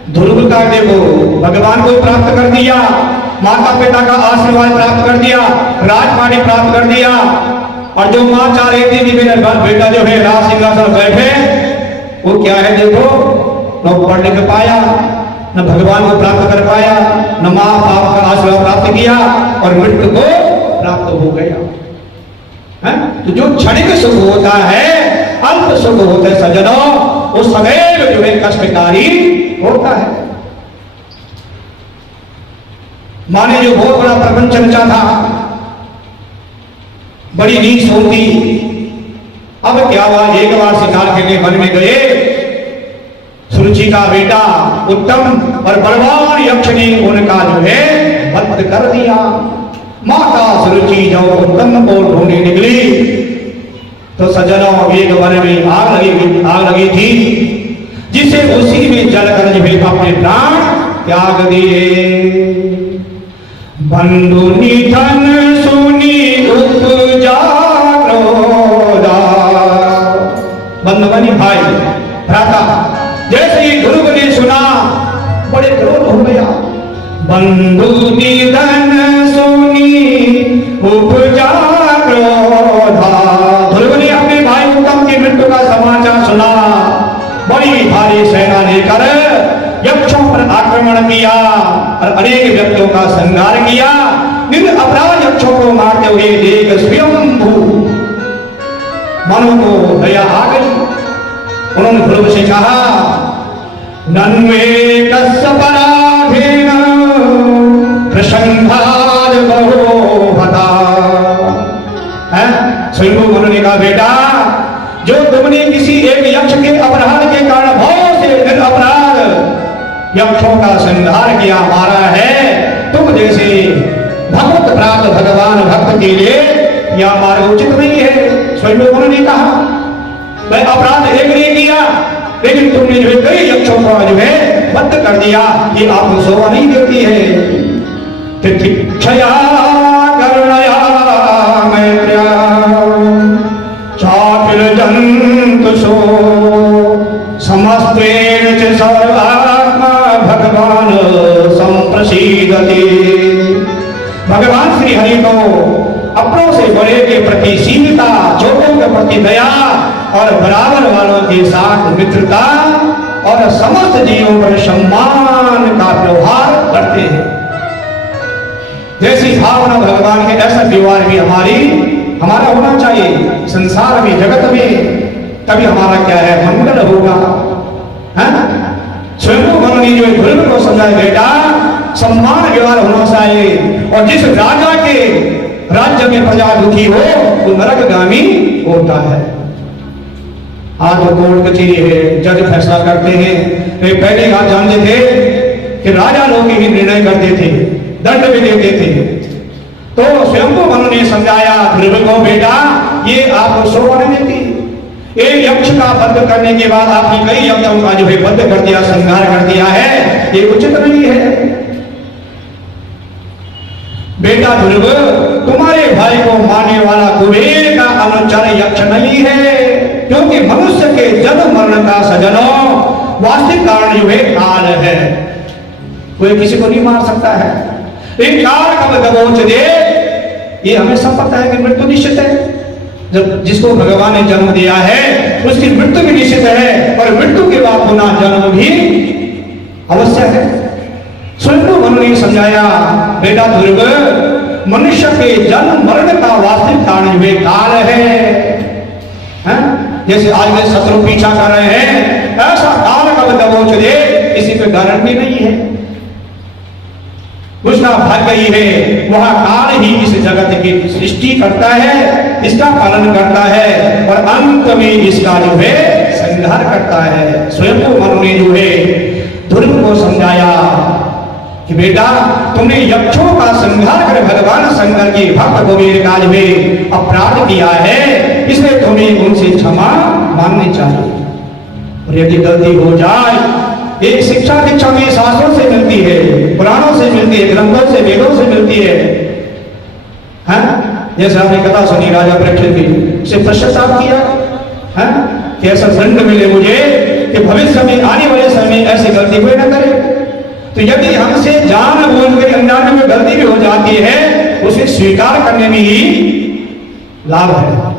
ध्रुव का देखो भगवान को प्राप्त कर दिया, माता पिता का आशीर्वाद प्राप्त कर दिया, राजपाट प्राप्त कर दिया, और जो मां चाह रही थी कि मेरा बेटा जो है राज सिंहासन बैठे, वो क्या है देखो, न पढ़ लिख पाया, न भगवान को प्राप्त कर पाया, न मां बाप का आशीर्वाद प्राप्त किया, और मृत्यु को प्राप्त हो गया। है? तो जो क्षणिक सुख होता है, अल्प सुख होता है सज्जनों, वो सदैव जो है कष्टकारी होता है। माने जो बहुत बड़ा प्रपंच रचा था, बड़ी नीच होती, अब क्या हुआ, एक बार शिकार के लिए वन में गए, सुरुचि का बेटा उत्तम और बलवान यक्ष ने उनका जो है वध कर दिया। माता सुरुचि जब उत्तम को ढूंढने निकली, तो सज्जनों एक वन में आग लगी थी, जिसे उसी में जलकर जो है अपने प्राण त्याग दिए। बंधु निधन सुनी उपजा क्रोधा, बंधु बनी भाई भ्राता, जैसे ही ध्रुव ने सुना बड़े क्रोध हो गया। बंधु निधन सुनी उपजा क्रोधा, ध्रुव ने अपने भाई उत्तम की मृत्यु का समाचार सुना, बड़ी भारी सेना लेकर यक्षों पर आक्रमण किया और अनेक व्यक्तियों का संहार किया। इन अपराध यक्षों को मारते हुए देख स्वयंभू मनु को दया आ गई। उन्होंने ध्रुव से कहा, नन्वे कस्यपराधेन प्रशंसाद बहो भता। स्वयंभू मनु ने कहा, बेटा जो तुमने किसी एक यक्ष के अपराध के कारण बहुत से अपराध यक्षों का संहार किया, मारा है, तुम जैसे भगवत प्राप्त भगवान भक्त के लिए यह मार्ग उचित नहीं है। स्वयं ने कहा, मैं अपराध एक नहीं किया, लेकिन तुमने जो है कई यक्षों को जो है वध कर दिया, ये आपको शोभा नहीं देती है। तितिक्षया करुणया मैत्र्या चापिल जंतुषो समस्तेन च सर्वात्मा भगवान संप्रसीदते। भगवान श्री हरि को अपनों से बड़े के प्रति शीलता, छोटों के प्रति दया और बराबर वालों के साथ मित्रता और समस्त जीवों पर सम्मान का व्यवहार करते हैं। जैसी भावना भगवान के, ऐसा व्यवहार भी हमारा होना चाहिए संसार में, जगत में, तभी हमारा क्या है मंगल होगा। स्वयं मनु ने जो ध्रुव को समझाया, बेटा सम्मान व्यवहार होना चाहिए, और जिस राजा के राज्य में प्रजा दुखी हो वो नरकगामी होता है। आज वो कोर्ट कचेरी है, जज फैसला करते हैं। वे पहले आप जानते थे कि राजा लोग ही निर्णय करते थे, दंड भी देते थे। तो स्वयं को मनु ने समझाया ध्रुव को, बेटा ये आपको शोभा नहीं देती। एक यक्ष का वध करने के बाद आपने कई यक्षों का जो है वध कर दिया, संहार कर दिया है, ये उचित नहीं है। बेटा ध्रुव, तुम्हारे भाई को मारने वाला कुबेर का अनुचर यक्ष नहीं है, क्योंकि मनुष्य के जन्म मरण का सजनों वास्तविक कारण जो है काल है। कोई किसी को नहीं मार सकता है, लेकिन काल कब दबोच दे ये हमें सब पता है कि मृत्यु निश्चित है। जब जिसको भगवान ने जन्म दिया है उसकी मृत्यु भी निश्चित है और मृत्यु के बाद पुनः जन्म भी अवश्य है। स्वयं को मनु ने समझाया, बेटा ध्रुव, मनुष्य के जन्म मरण का वास्तविक कारण वे काल है? जैसे आज में शत्रु पीछा कर रहे हैं, ऐसा काल कब दबोच दे किसी पे गारंटी नहीं है। उसका भाग्य ही है, वह काल ही इस जगत की सृष्टि करता है, इसका पालन करता है और अंत में इसका जो है संहार करता है। स्वयं को मनु ने जो है ध्रुव को समझाया कि बेटा तुमने यक्षों का संहार कर भगवान शंकर के भक्त कुबेर काज में अपराध किया है, इसलिए तुम्हें उनसे क्षमा मांगनी चाहिए। और यदि गलती हो जाए, एक शिक्षा दीक्षा में शास्त्रों से मिलती है, पुराणों से मिलती है, ग्रंथों से, वेदों से मिलती है। जैसे आपने कथा सुनी राजा परीक्षित की, उसे पश्चाताप किया कि ऐसा दंड मिले मुझे कि भविष्य में आने वाले समय ऐसी गलती कोई न करे। तो यदि हमसे जान बूझ कर अनजाने में गलती भी हो जाती है, उसे स्वीकार करने में ही लाभ है।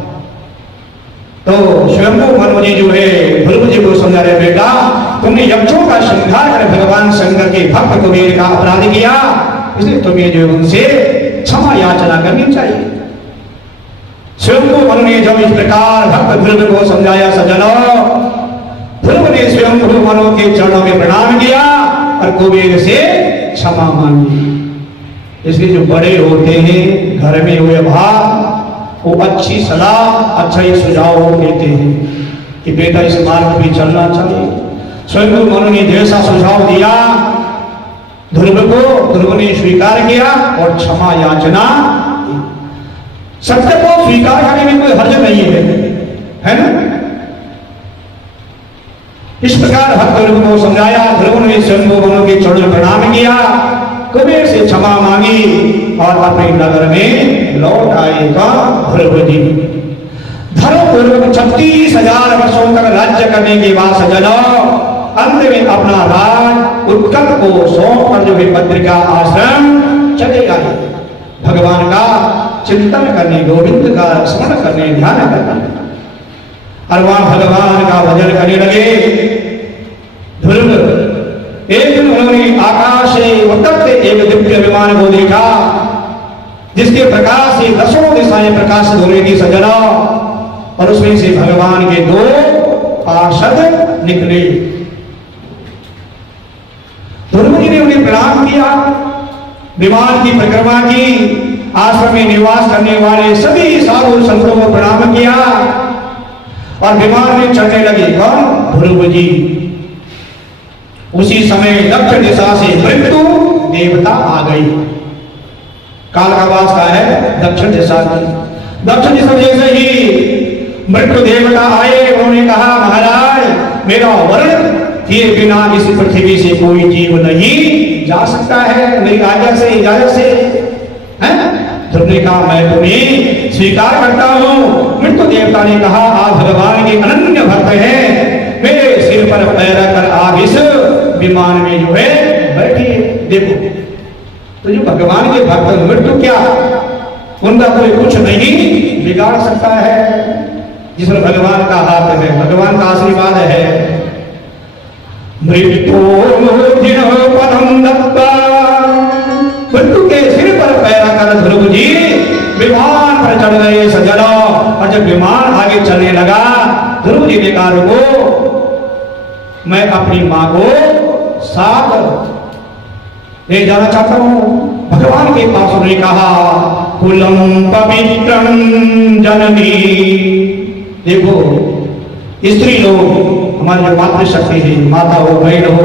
तो स्वयं मनु जी जो है ध्रुव जी को समझा रहे, बेटा तुमने यक्षों का संहार कर भगवान शंकर के भक्त कुबेर का अपराध किया, इसलिए तुम्हें जो उनसे क्षमा याचना करनी चाहिए। स्वयं को मनु ने जब इस प्रकार भक्त ध्रुव को समझाया, सज्जनों, ध्रुव ने स्वयं मनु के चरणों में प्रणाम किया और कुबेर से क्षमा मांगी। इसलिए जो बड़े होते हैं घर में हुए भाव, वो अच्छी सलाह, अच्छा ही सुझाव देते हैं कि बेटा इस मार्ग पे चलना चाहिए। स्वयं मनु ने जैसा सुझाव दिया ध्रुव को, ध्रुव ने स्वीकार किया और क्षमा याचना। सत्य को स्वीकार करने में कोई हर्ज नहीं है ना? इस प्रकार भक्त ध्रुव को समझाया। ध्रुव ने स्वयं मनु के चरणों में प्रणाम किया, कुबेर से क्षमा मांगी और अपने नगर में लौट आएगा ध्रुव जी। धर्मपूर्वक 36,000 वर्षों तक राज्य करने के बाद सज्जनों, अंत में अपना राज उत्कल को सौंप कर जो है बद्रिका आश्रम चले आए, भगवान का चिंतन करने, गोविंद का स्मरण करने, ध्यान करने, और वहां भगवान का भजन करने लगे। ध्रुव एक दिन उन्होंने आकाश से उतरते एक दिव्य विमान को देखा, जिसके प्रकाश से 10 दिशाएं प्रकाशित हो रही थी सज्जनों, और उसमें से भगवान के 2 पार्षद निकले। ध्रुव जी ने उन्हें प्रणाम किया, विमान की परिक्रमा की, आश्रम में निवास करने वाले सभी साधु संतों को प्रणाम किया और विमान में चढ़ने लगे। कौन? ध्रुव जी। उसी समय दक्षिण दिशा से मृत्यु देवता आ गई। काल का वास का है दक्षिण दिशा की। दक्षिण दिशा जैसे ही मृत्यु देवता आए, उन्होंने कहा, महाराज मेरा वर्ण किए बिना इस पृथ्वी से कोई जीव नहीं जा सकता है, मेरी आज्ञा से, इजाजत से। ध्रुव ने कहा, मैं तुम्हें स्वीकार करता हूं। मृत्यु देवता ने कहा, आप भगवान के अनन्य भक्त हैं, मेरे सिर पर पैर रखकर आप इस विमान में जो है बैठिए। देखो, तो जो भगवान के भक्त, मृत्यु क्या, उनका कोई कुछ नहीं बिगाड़ सकता है, जिसमें भगवान का हाथ है, भगवान का आशीर्वाद है। मृत्यु पदम दत्ता, मृत्यु के सिर पर पैर कर ध्रुव जी विमान पर चढ़ गए सज्जनों। और जब विमान आगे चलने लगा, ध्रुव जी ने कहा, रुको, मैं अपनी मां को साथ ले जाना चाहता हूं। भगवान के पास उन्होंने कहा, कुलम पवित्रम जननी। देखो, स्त्री लोग, हमारी जो मातृशक्ति है, माता हो, बहन हो,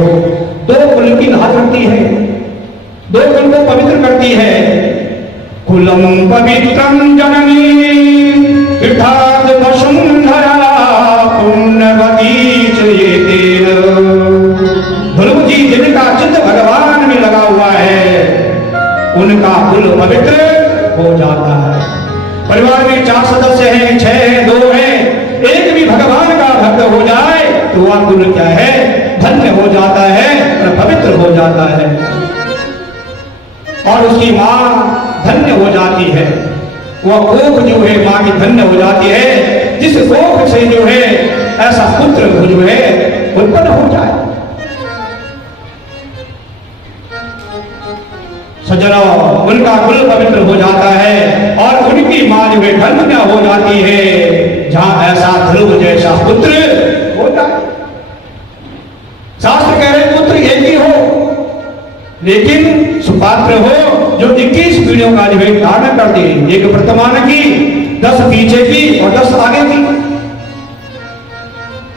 2 कुल की हाथ रखती है, 2 कुल को पवित्र करती है। कुलम पवित्रम जननी तीर्थार्थ वसुंधरा पुण्यवती चेते। ध्रुव जी जिनका चित्त भगवान में लगा हुआ है, उनका कुल पवित्र हो जाता है। परिवार में 4 सदस्य हैं, 6 हैं, 2 हैं, एक भी भगवान का भक्त हो जाए तो वह कुल क्या है, धन्य हो जाता है और पवित्र हो जाता है, और उसकी मां धन्य हो जाती है। वह कोख जो है मां की धन्य हो जाती है, जिस कोख से जो है ऐसा पुत्र जो है उत्पन्न हो जाए। सज्जनों, उनका कुल पवित्र हो जाता है और उनकी मां जो है धन्य हो जाती है, जहां ऐसा ध्रुव जैसा पुत्र हो जाए। शास्त्र कह रहे पुत्र एक ही हो, लेकिन सुपात्र हो जो 21 पीढ़ियों का जो है धारण कर दे, एक वर्तमान की, 10 पीछे की और 10 आगे की।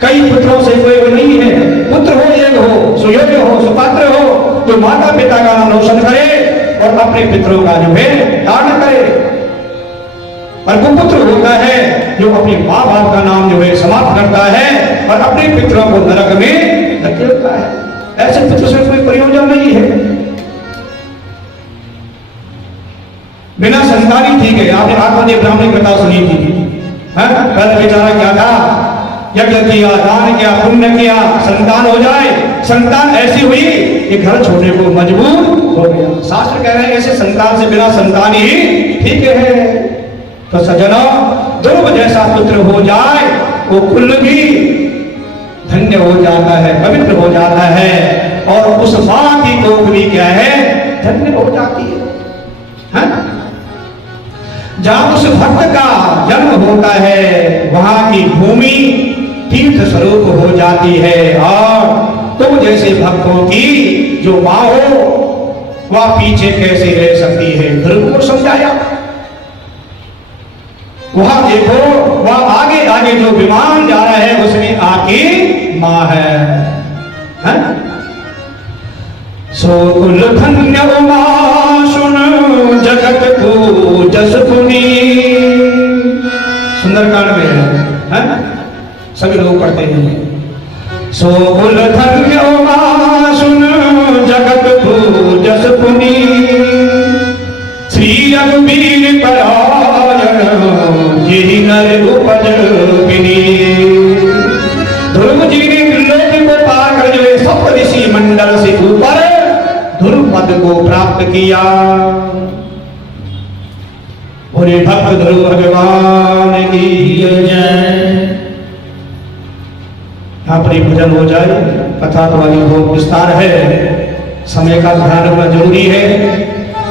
कई पुत्रों से कोई वो नहीं है, पुत्र हो एक हो, सुयोग्य हो, सुपात्र हो, जो माता पिता का नाम रोशन करे और अपने पितरों का जो है धारण करे। और वो पुत्र होता है जो अपने माँ बाप का नाम जो है समाप्त करता है और अपने पितरों को नरक में धकेलता है। ऐसे पुत्र से कोई प्रयोजन नहीं है। बिना संतान ही ठीक है। आपने आत्मदेव ब्राह्मण की कथा सुनी थी, पहले बेचारा क्या था, यज्ञ किया, दान किया, पुण्य किया, संतान हो जाए, संतान ऐसी हुई कि घर छोड़ने को मजबूर हो गया। शास्त्र कह रहे हैं ऐसे संतान से बिना संतान ही ठीक है। तो सज्जनों, ध्रुव जैसा पुत्र हो जाए वो कुल भी धन्य हो जाता है, पवित्र हो जाता है और उस मां की कोख भी क्या है, धन्य हो जाती है। जहां उस भक्त का जन्म होता है वहां की भूमि तीर्थ स्वरूप हो जाती है। और तुम जैसे भक्तों की जो मां हो वह पीछे कैसे रह सकती है, ध्रुव को समझाया। वहां देखो, वह आगे आगे जो विमान जा रहा है उसमें आपकी मां है। सो कुल धन्य उमा सुन जगत को जस पुनी। सुंदरकांड में है, सभी लोग पढ़ते हैं। सो कुल धन्य उमा सुन जगत को जस पुनी। श्री रघुवीर परायण जी नर उपज बिनी। ध्रुव जी ने त्रिलोक को पार कर जो है सप्त ऋषि मंडल से ऊपर ध्रुव पद को प्राप्त किया। बोले भक्त ध्रुव भगवान की जय। यहाँ पर भजन हो जाए। कथा तो वाली बहुत विस्तार है, समय का ध्यान रखना जरूरी है,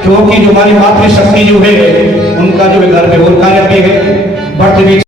क्योंकि जो हमारी मातृशक्ति जो है उनका जो घर में और कार्य भी है, बढ़ते भी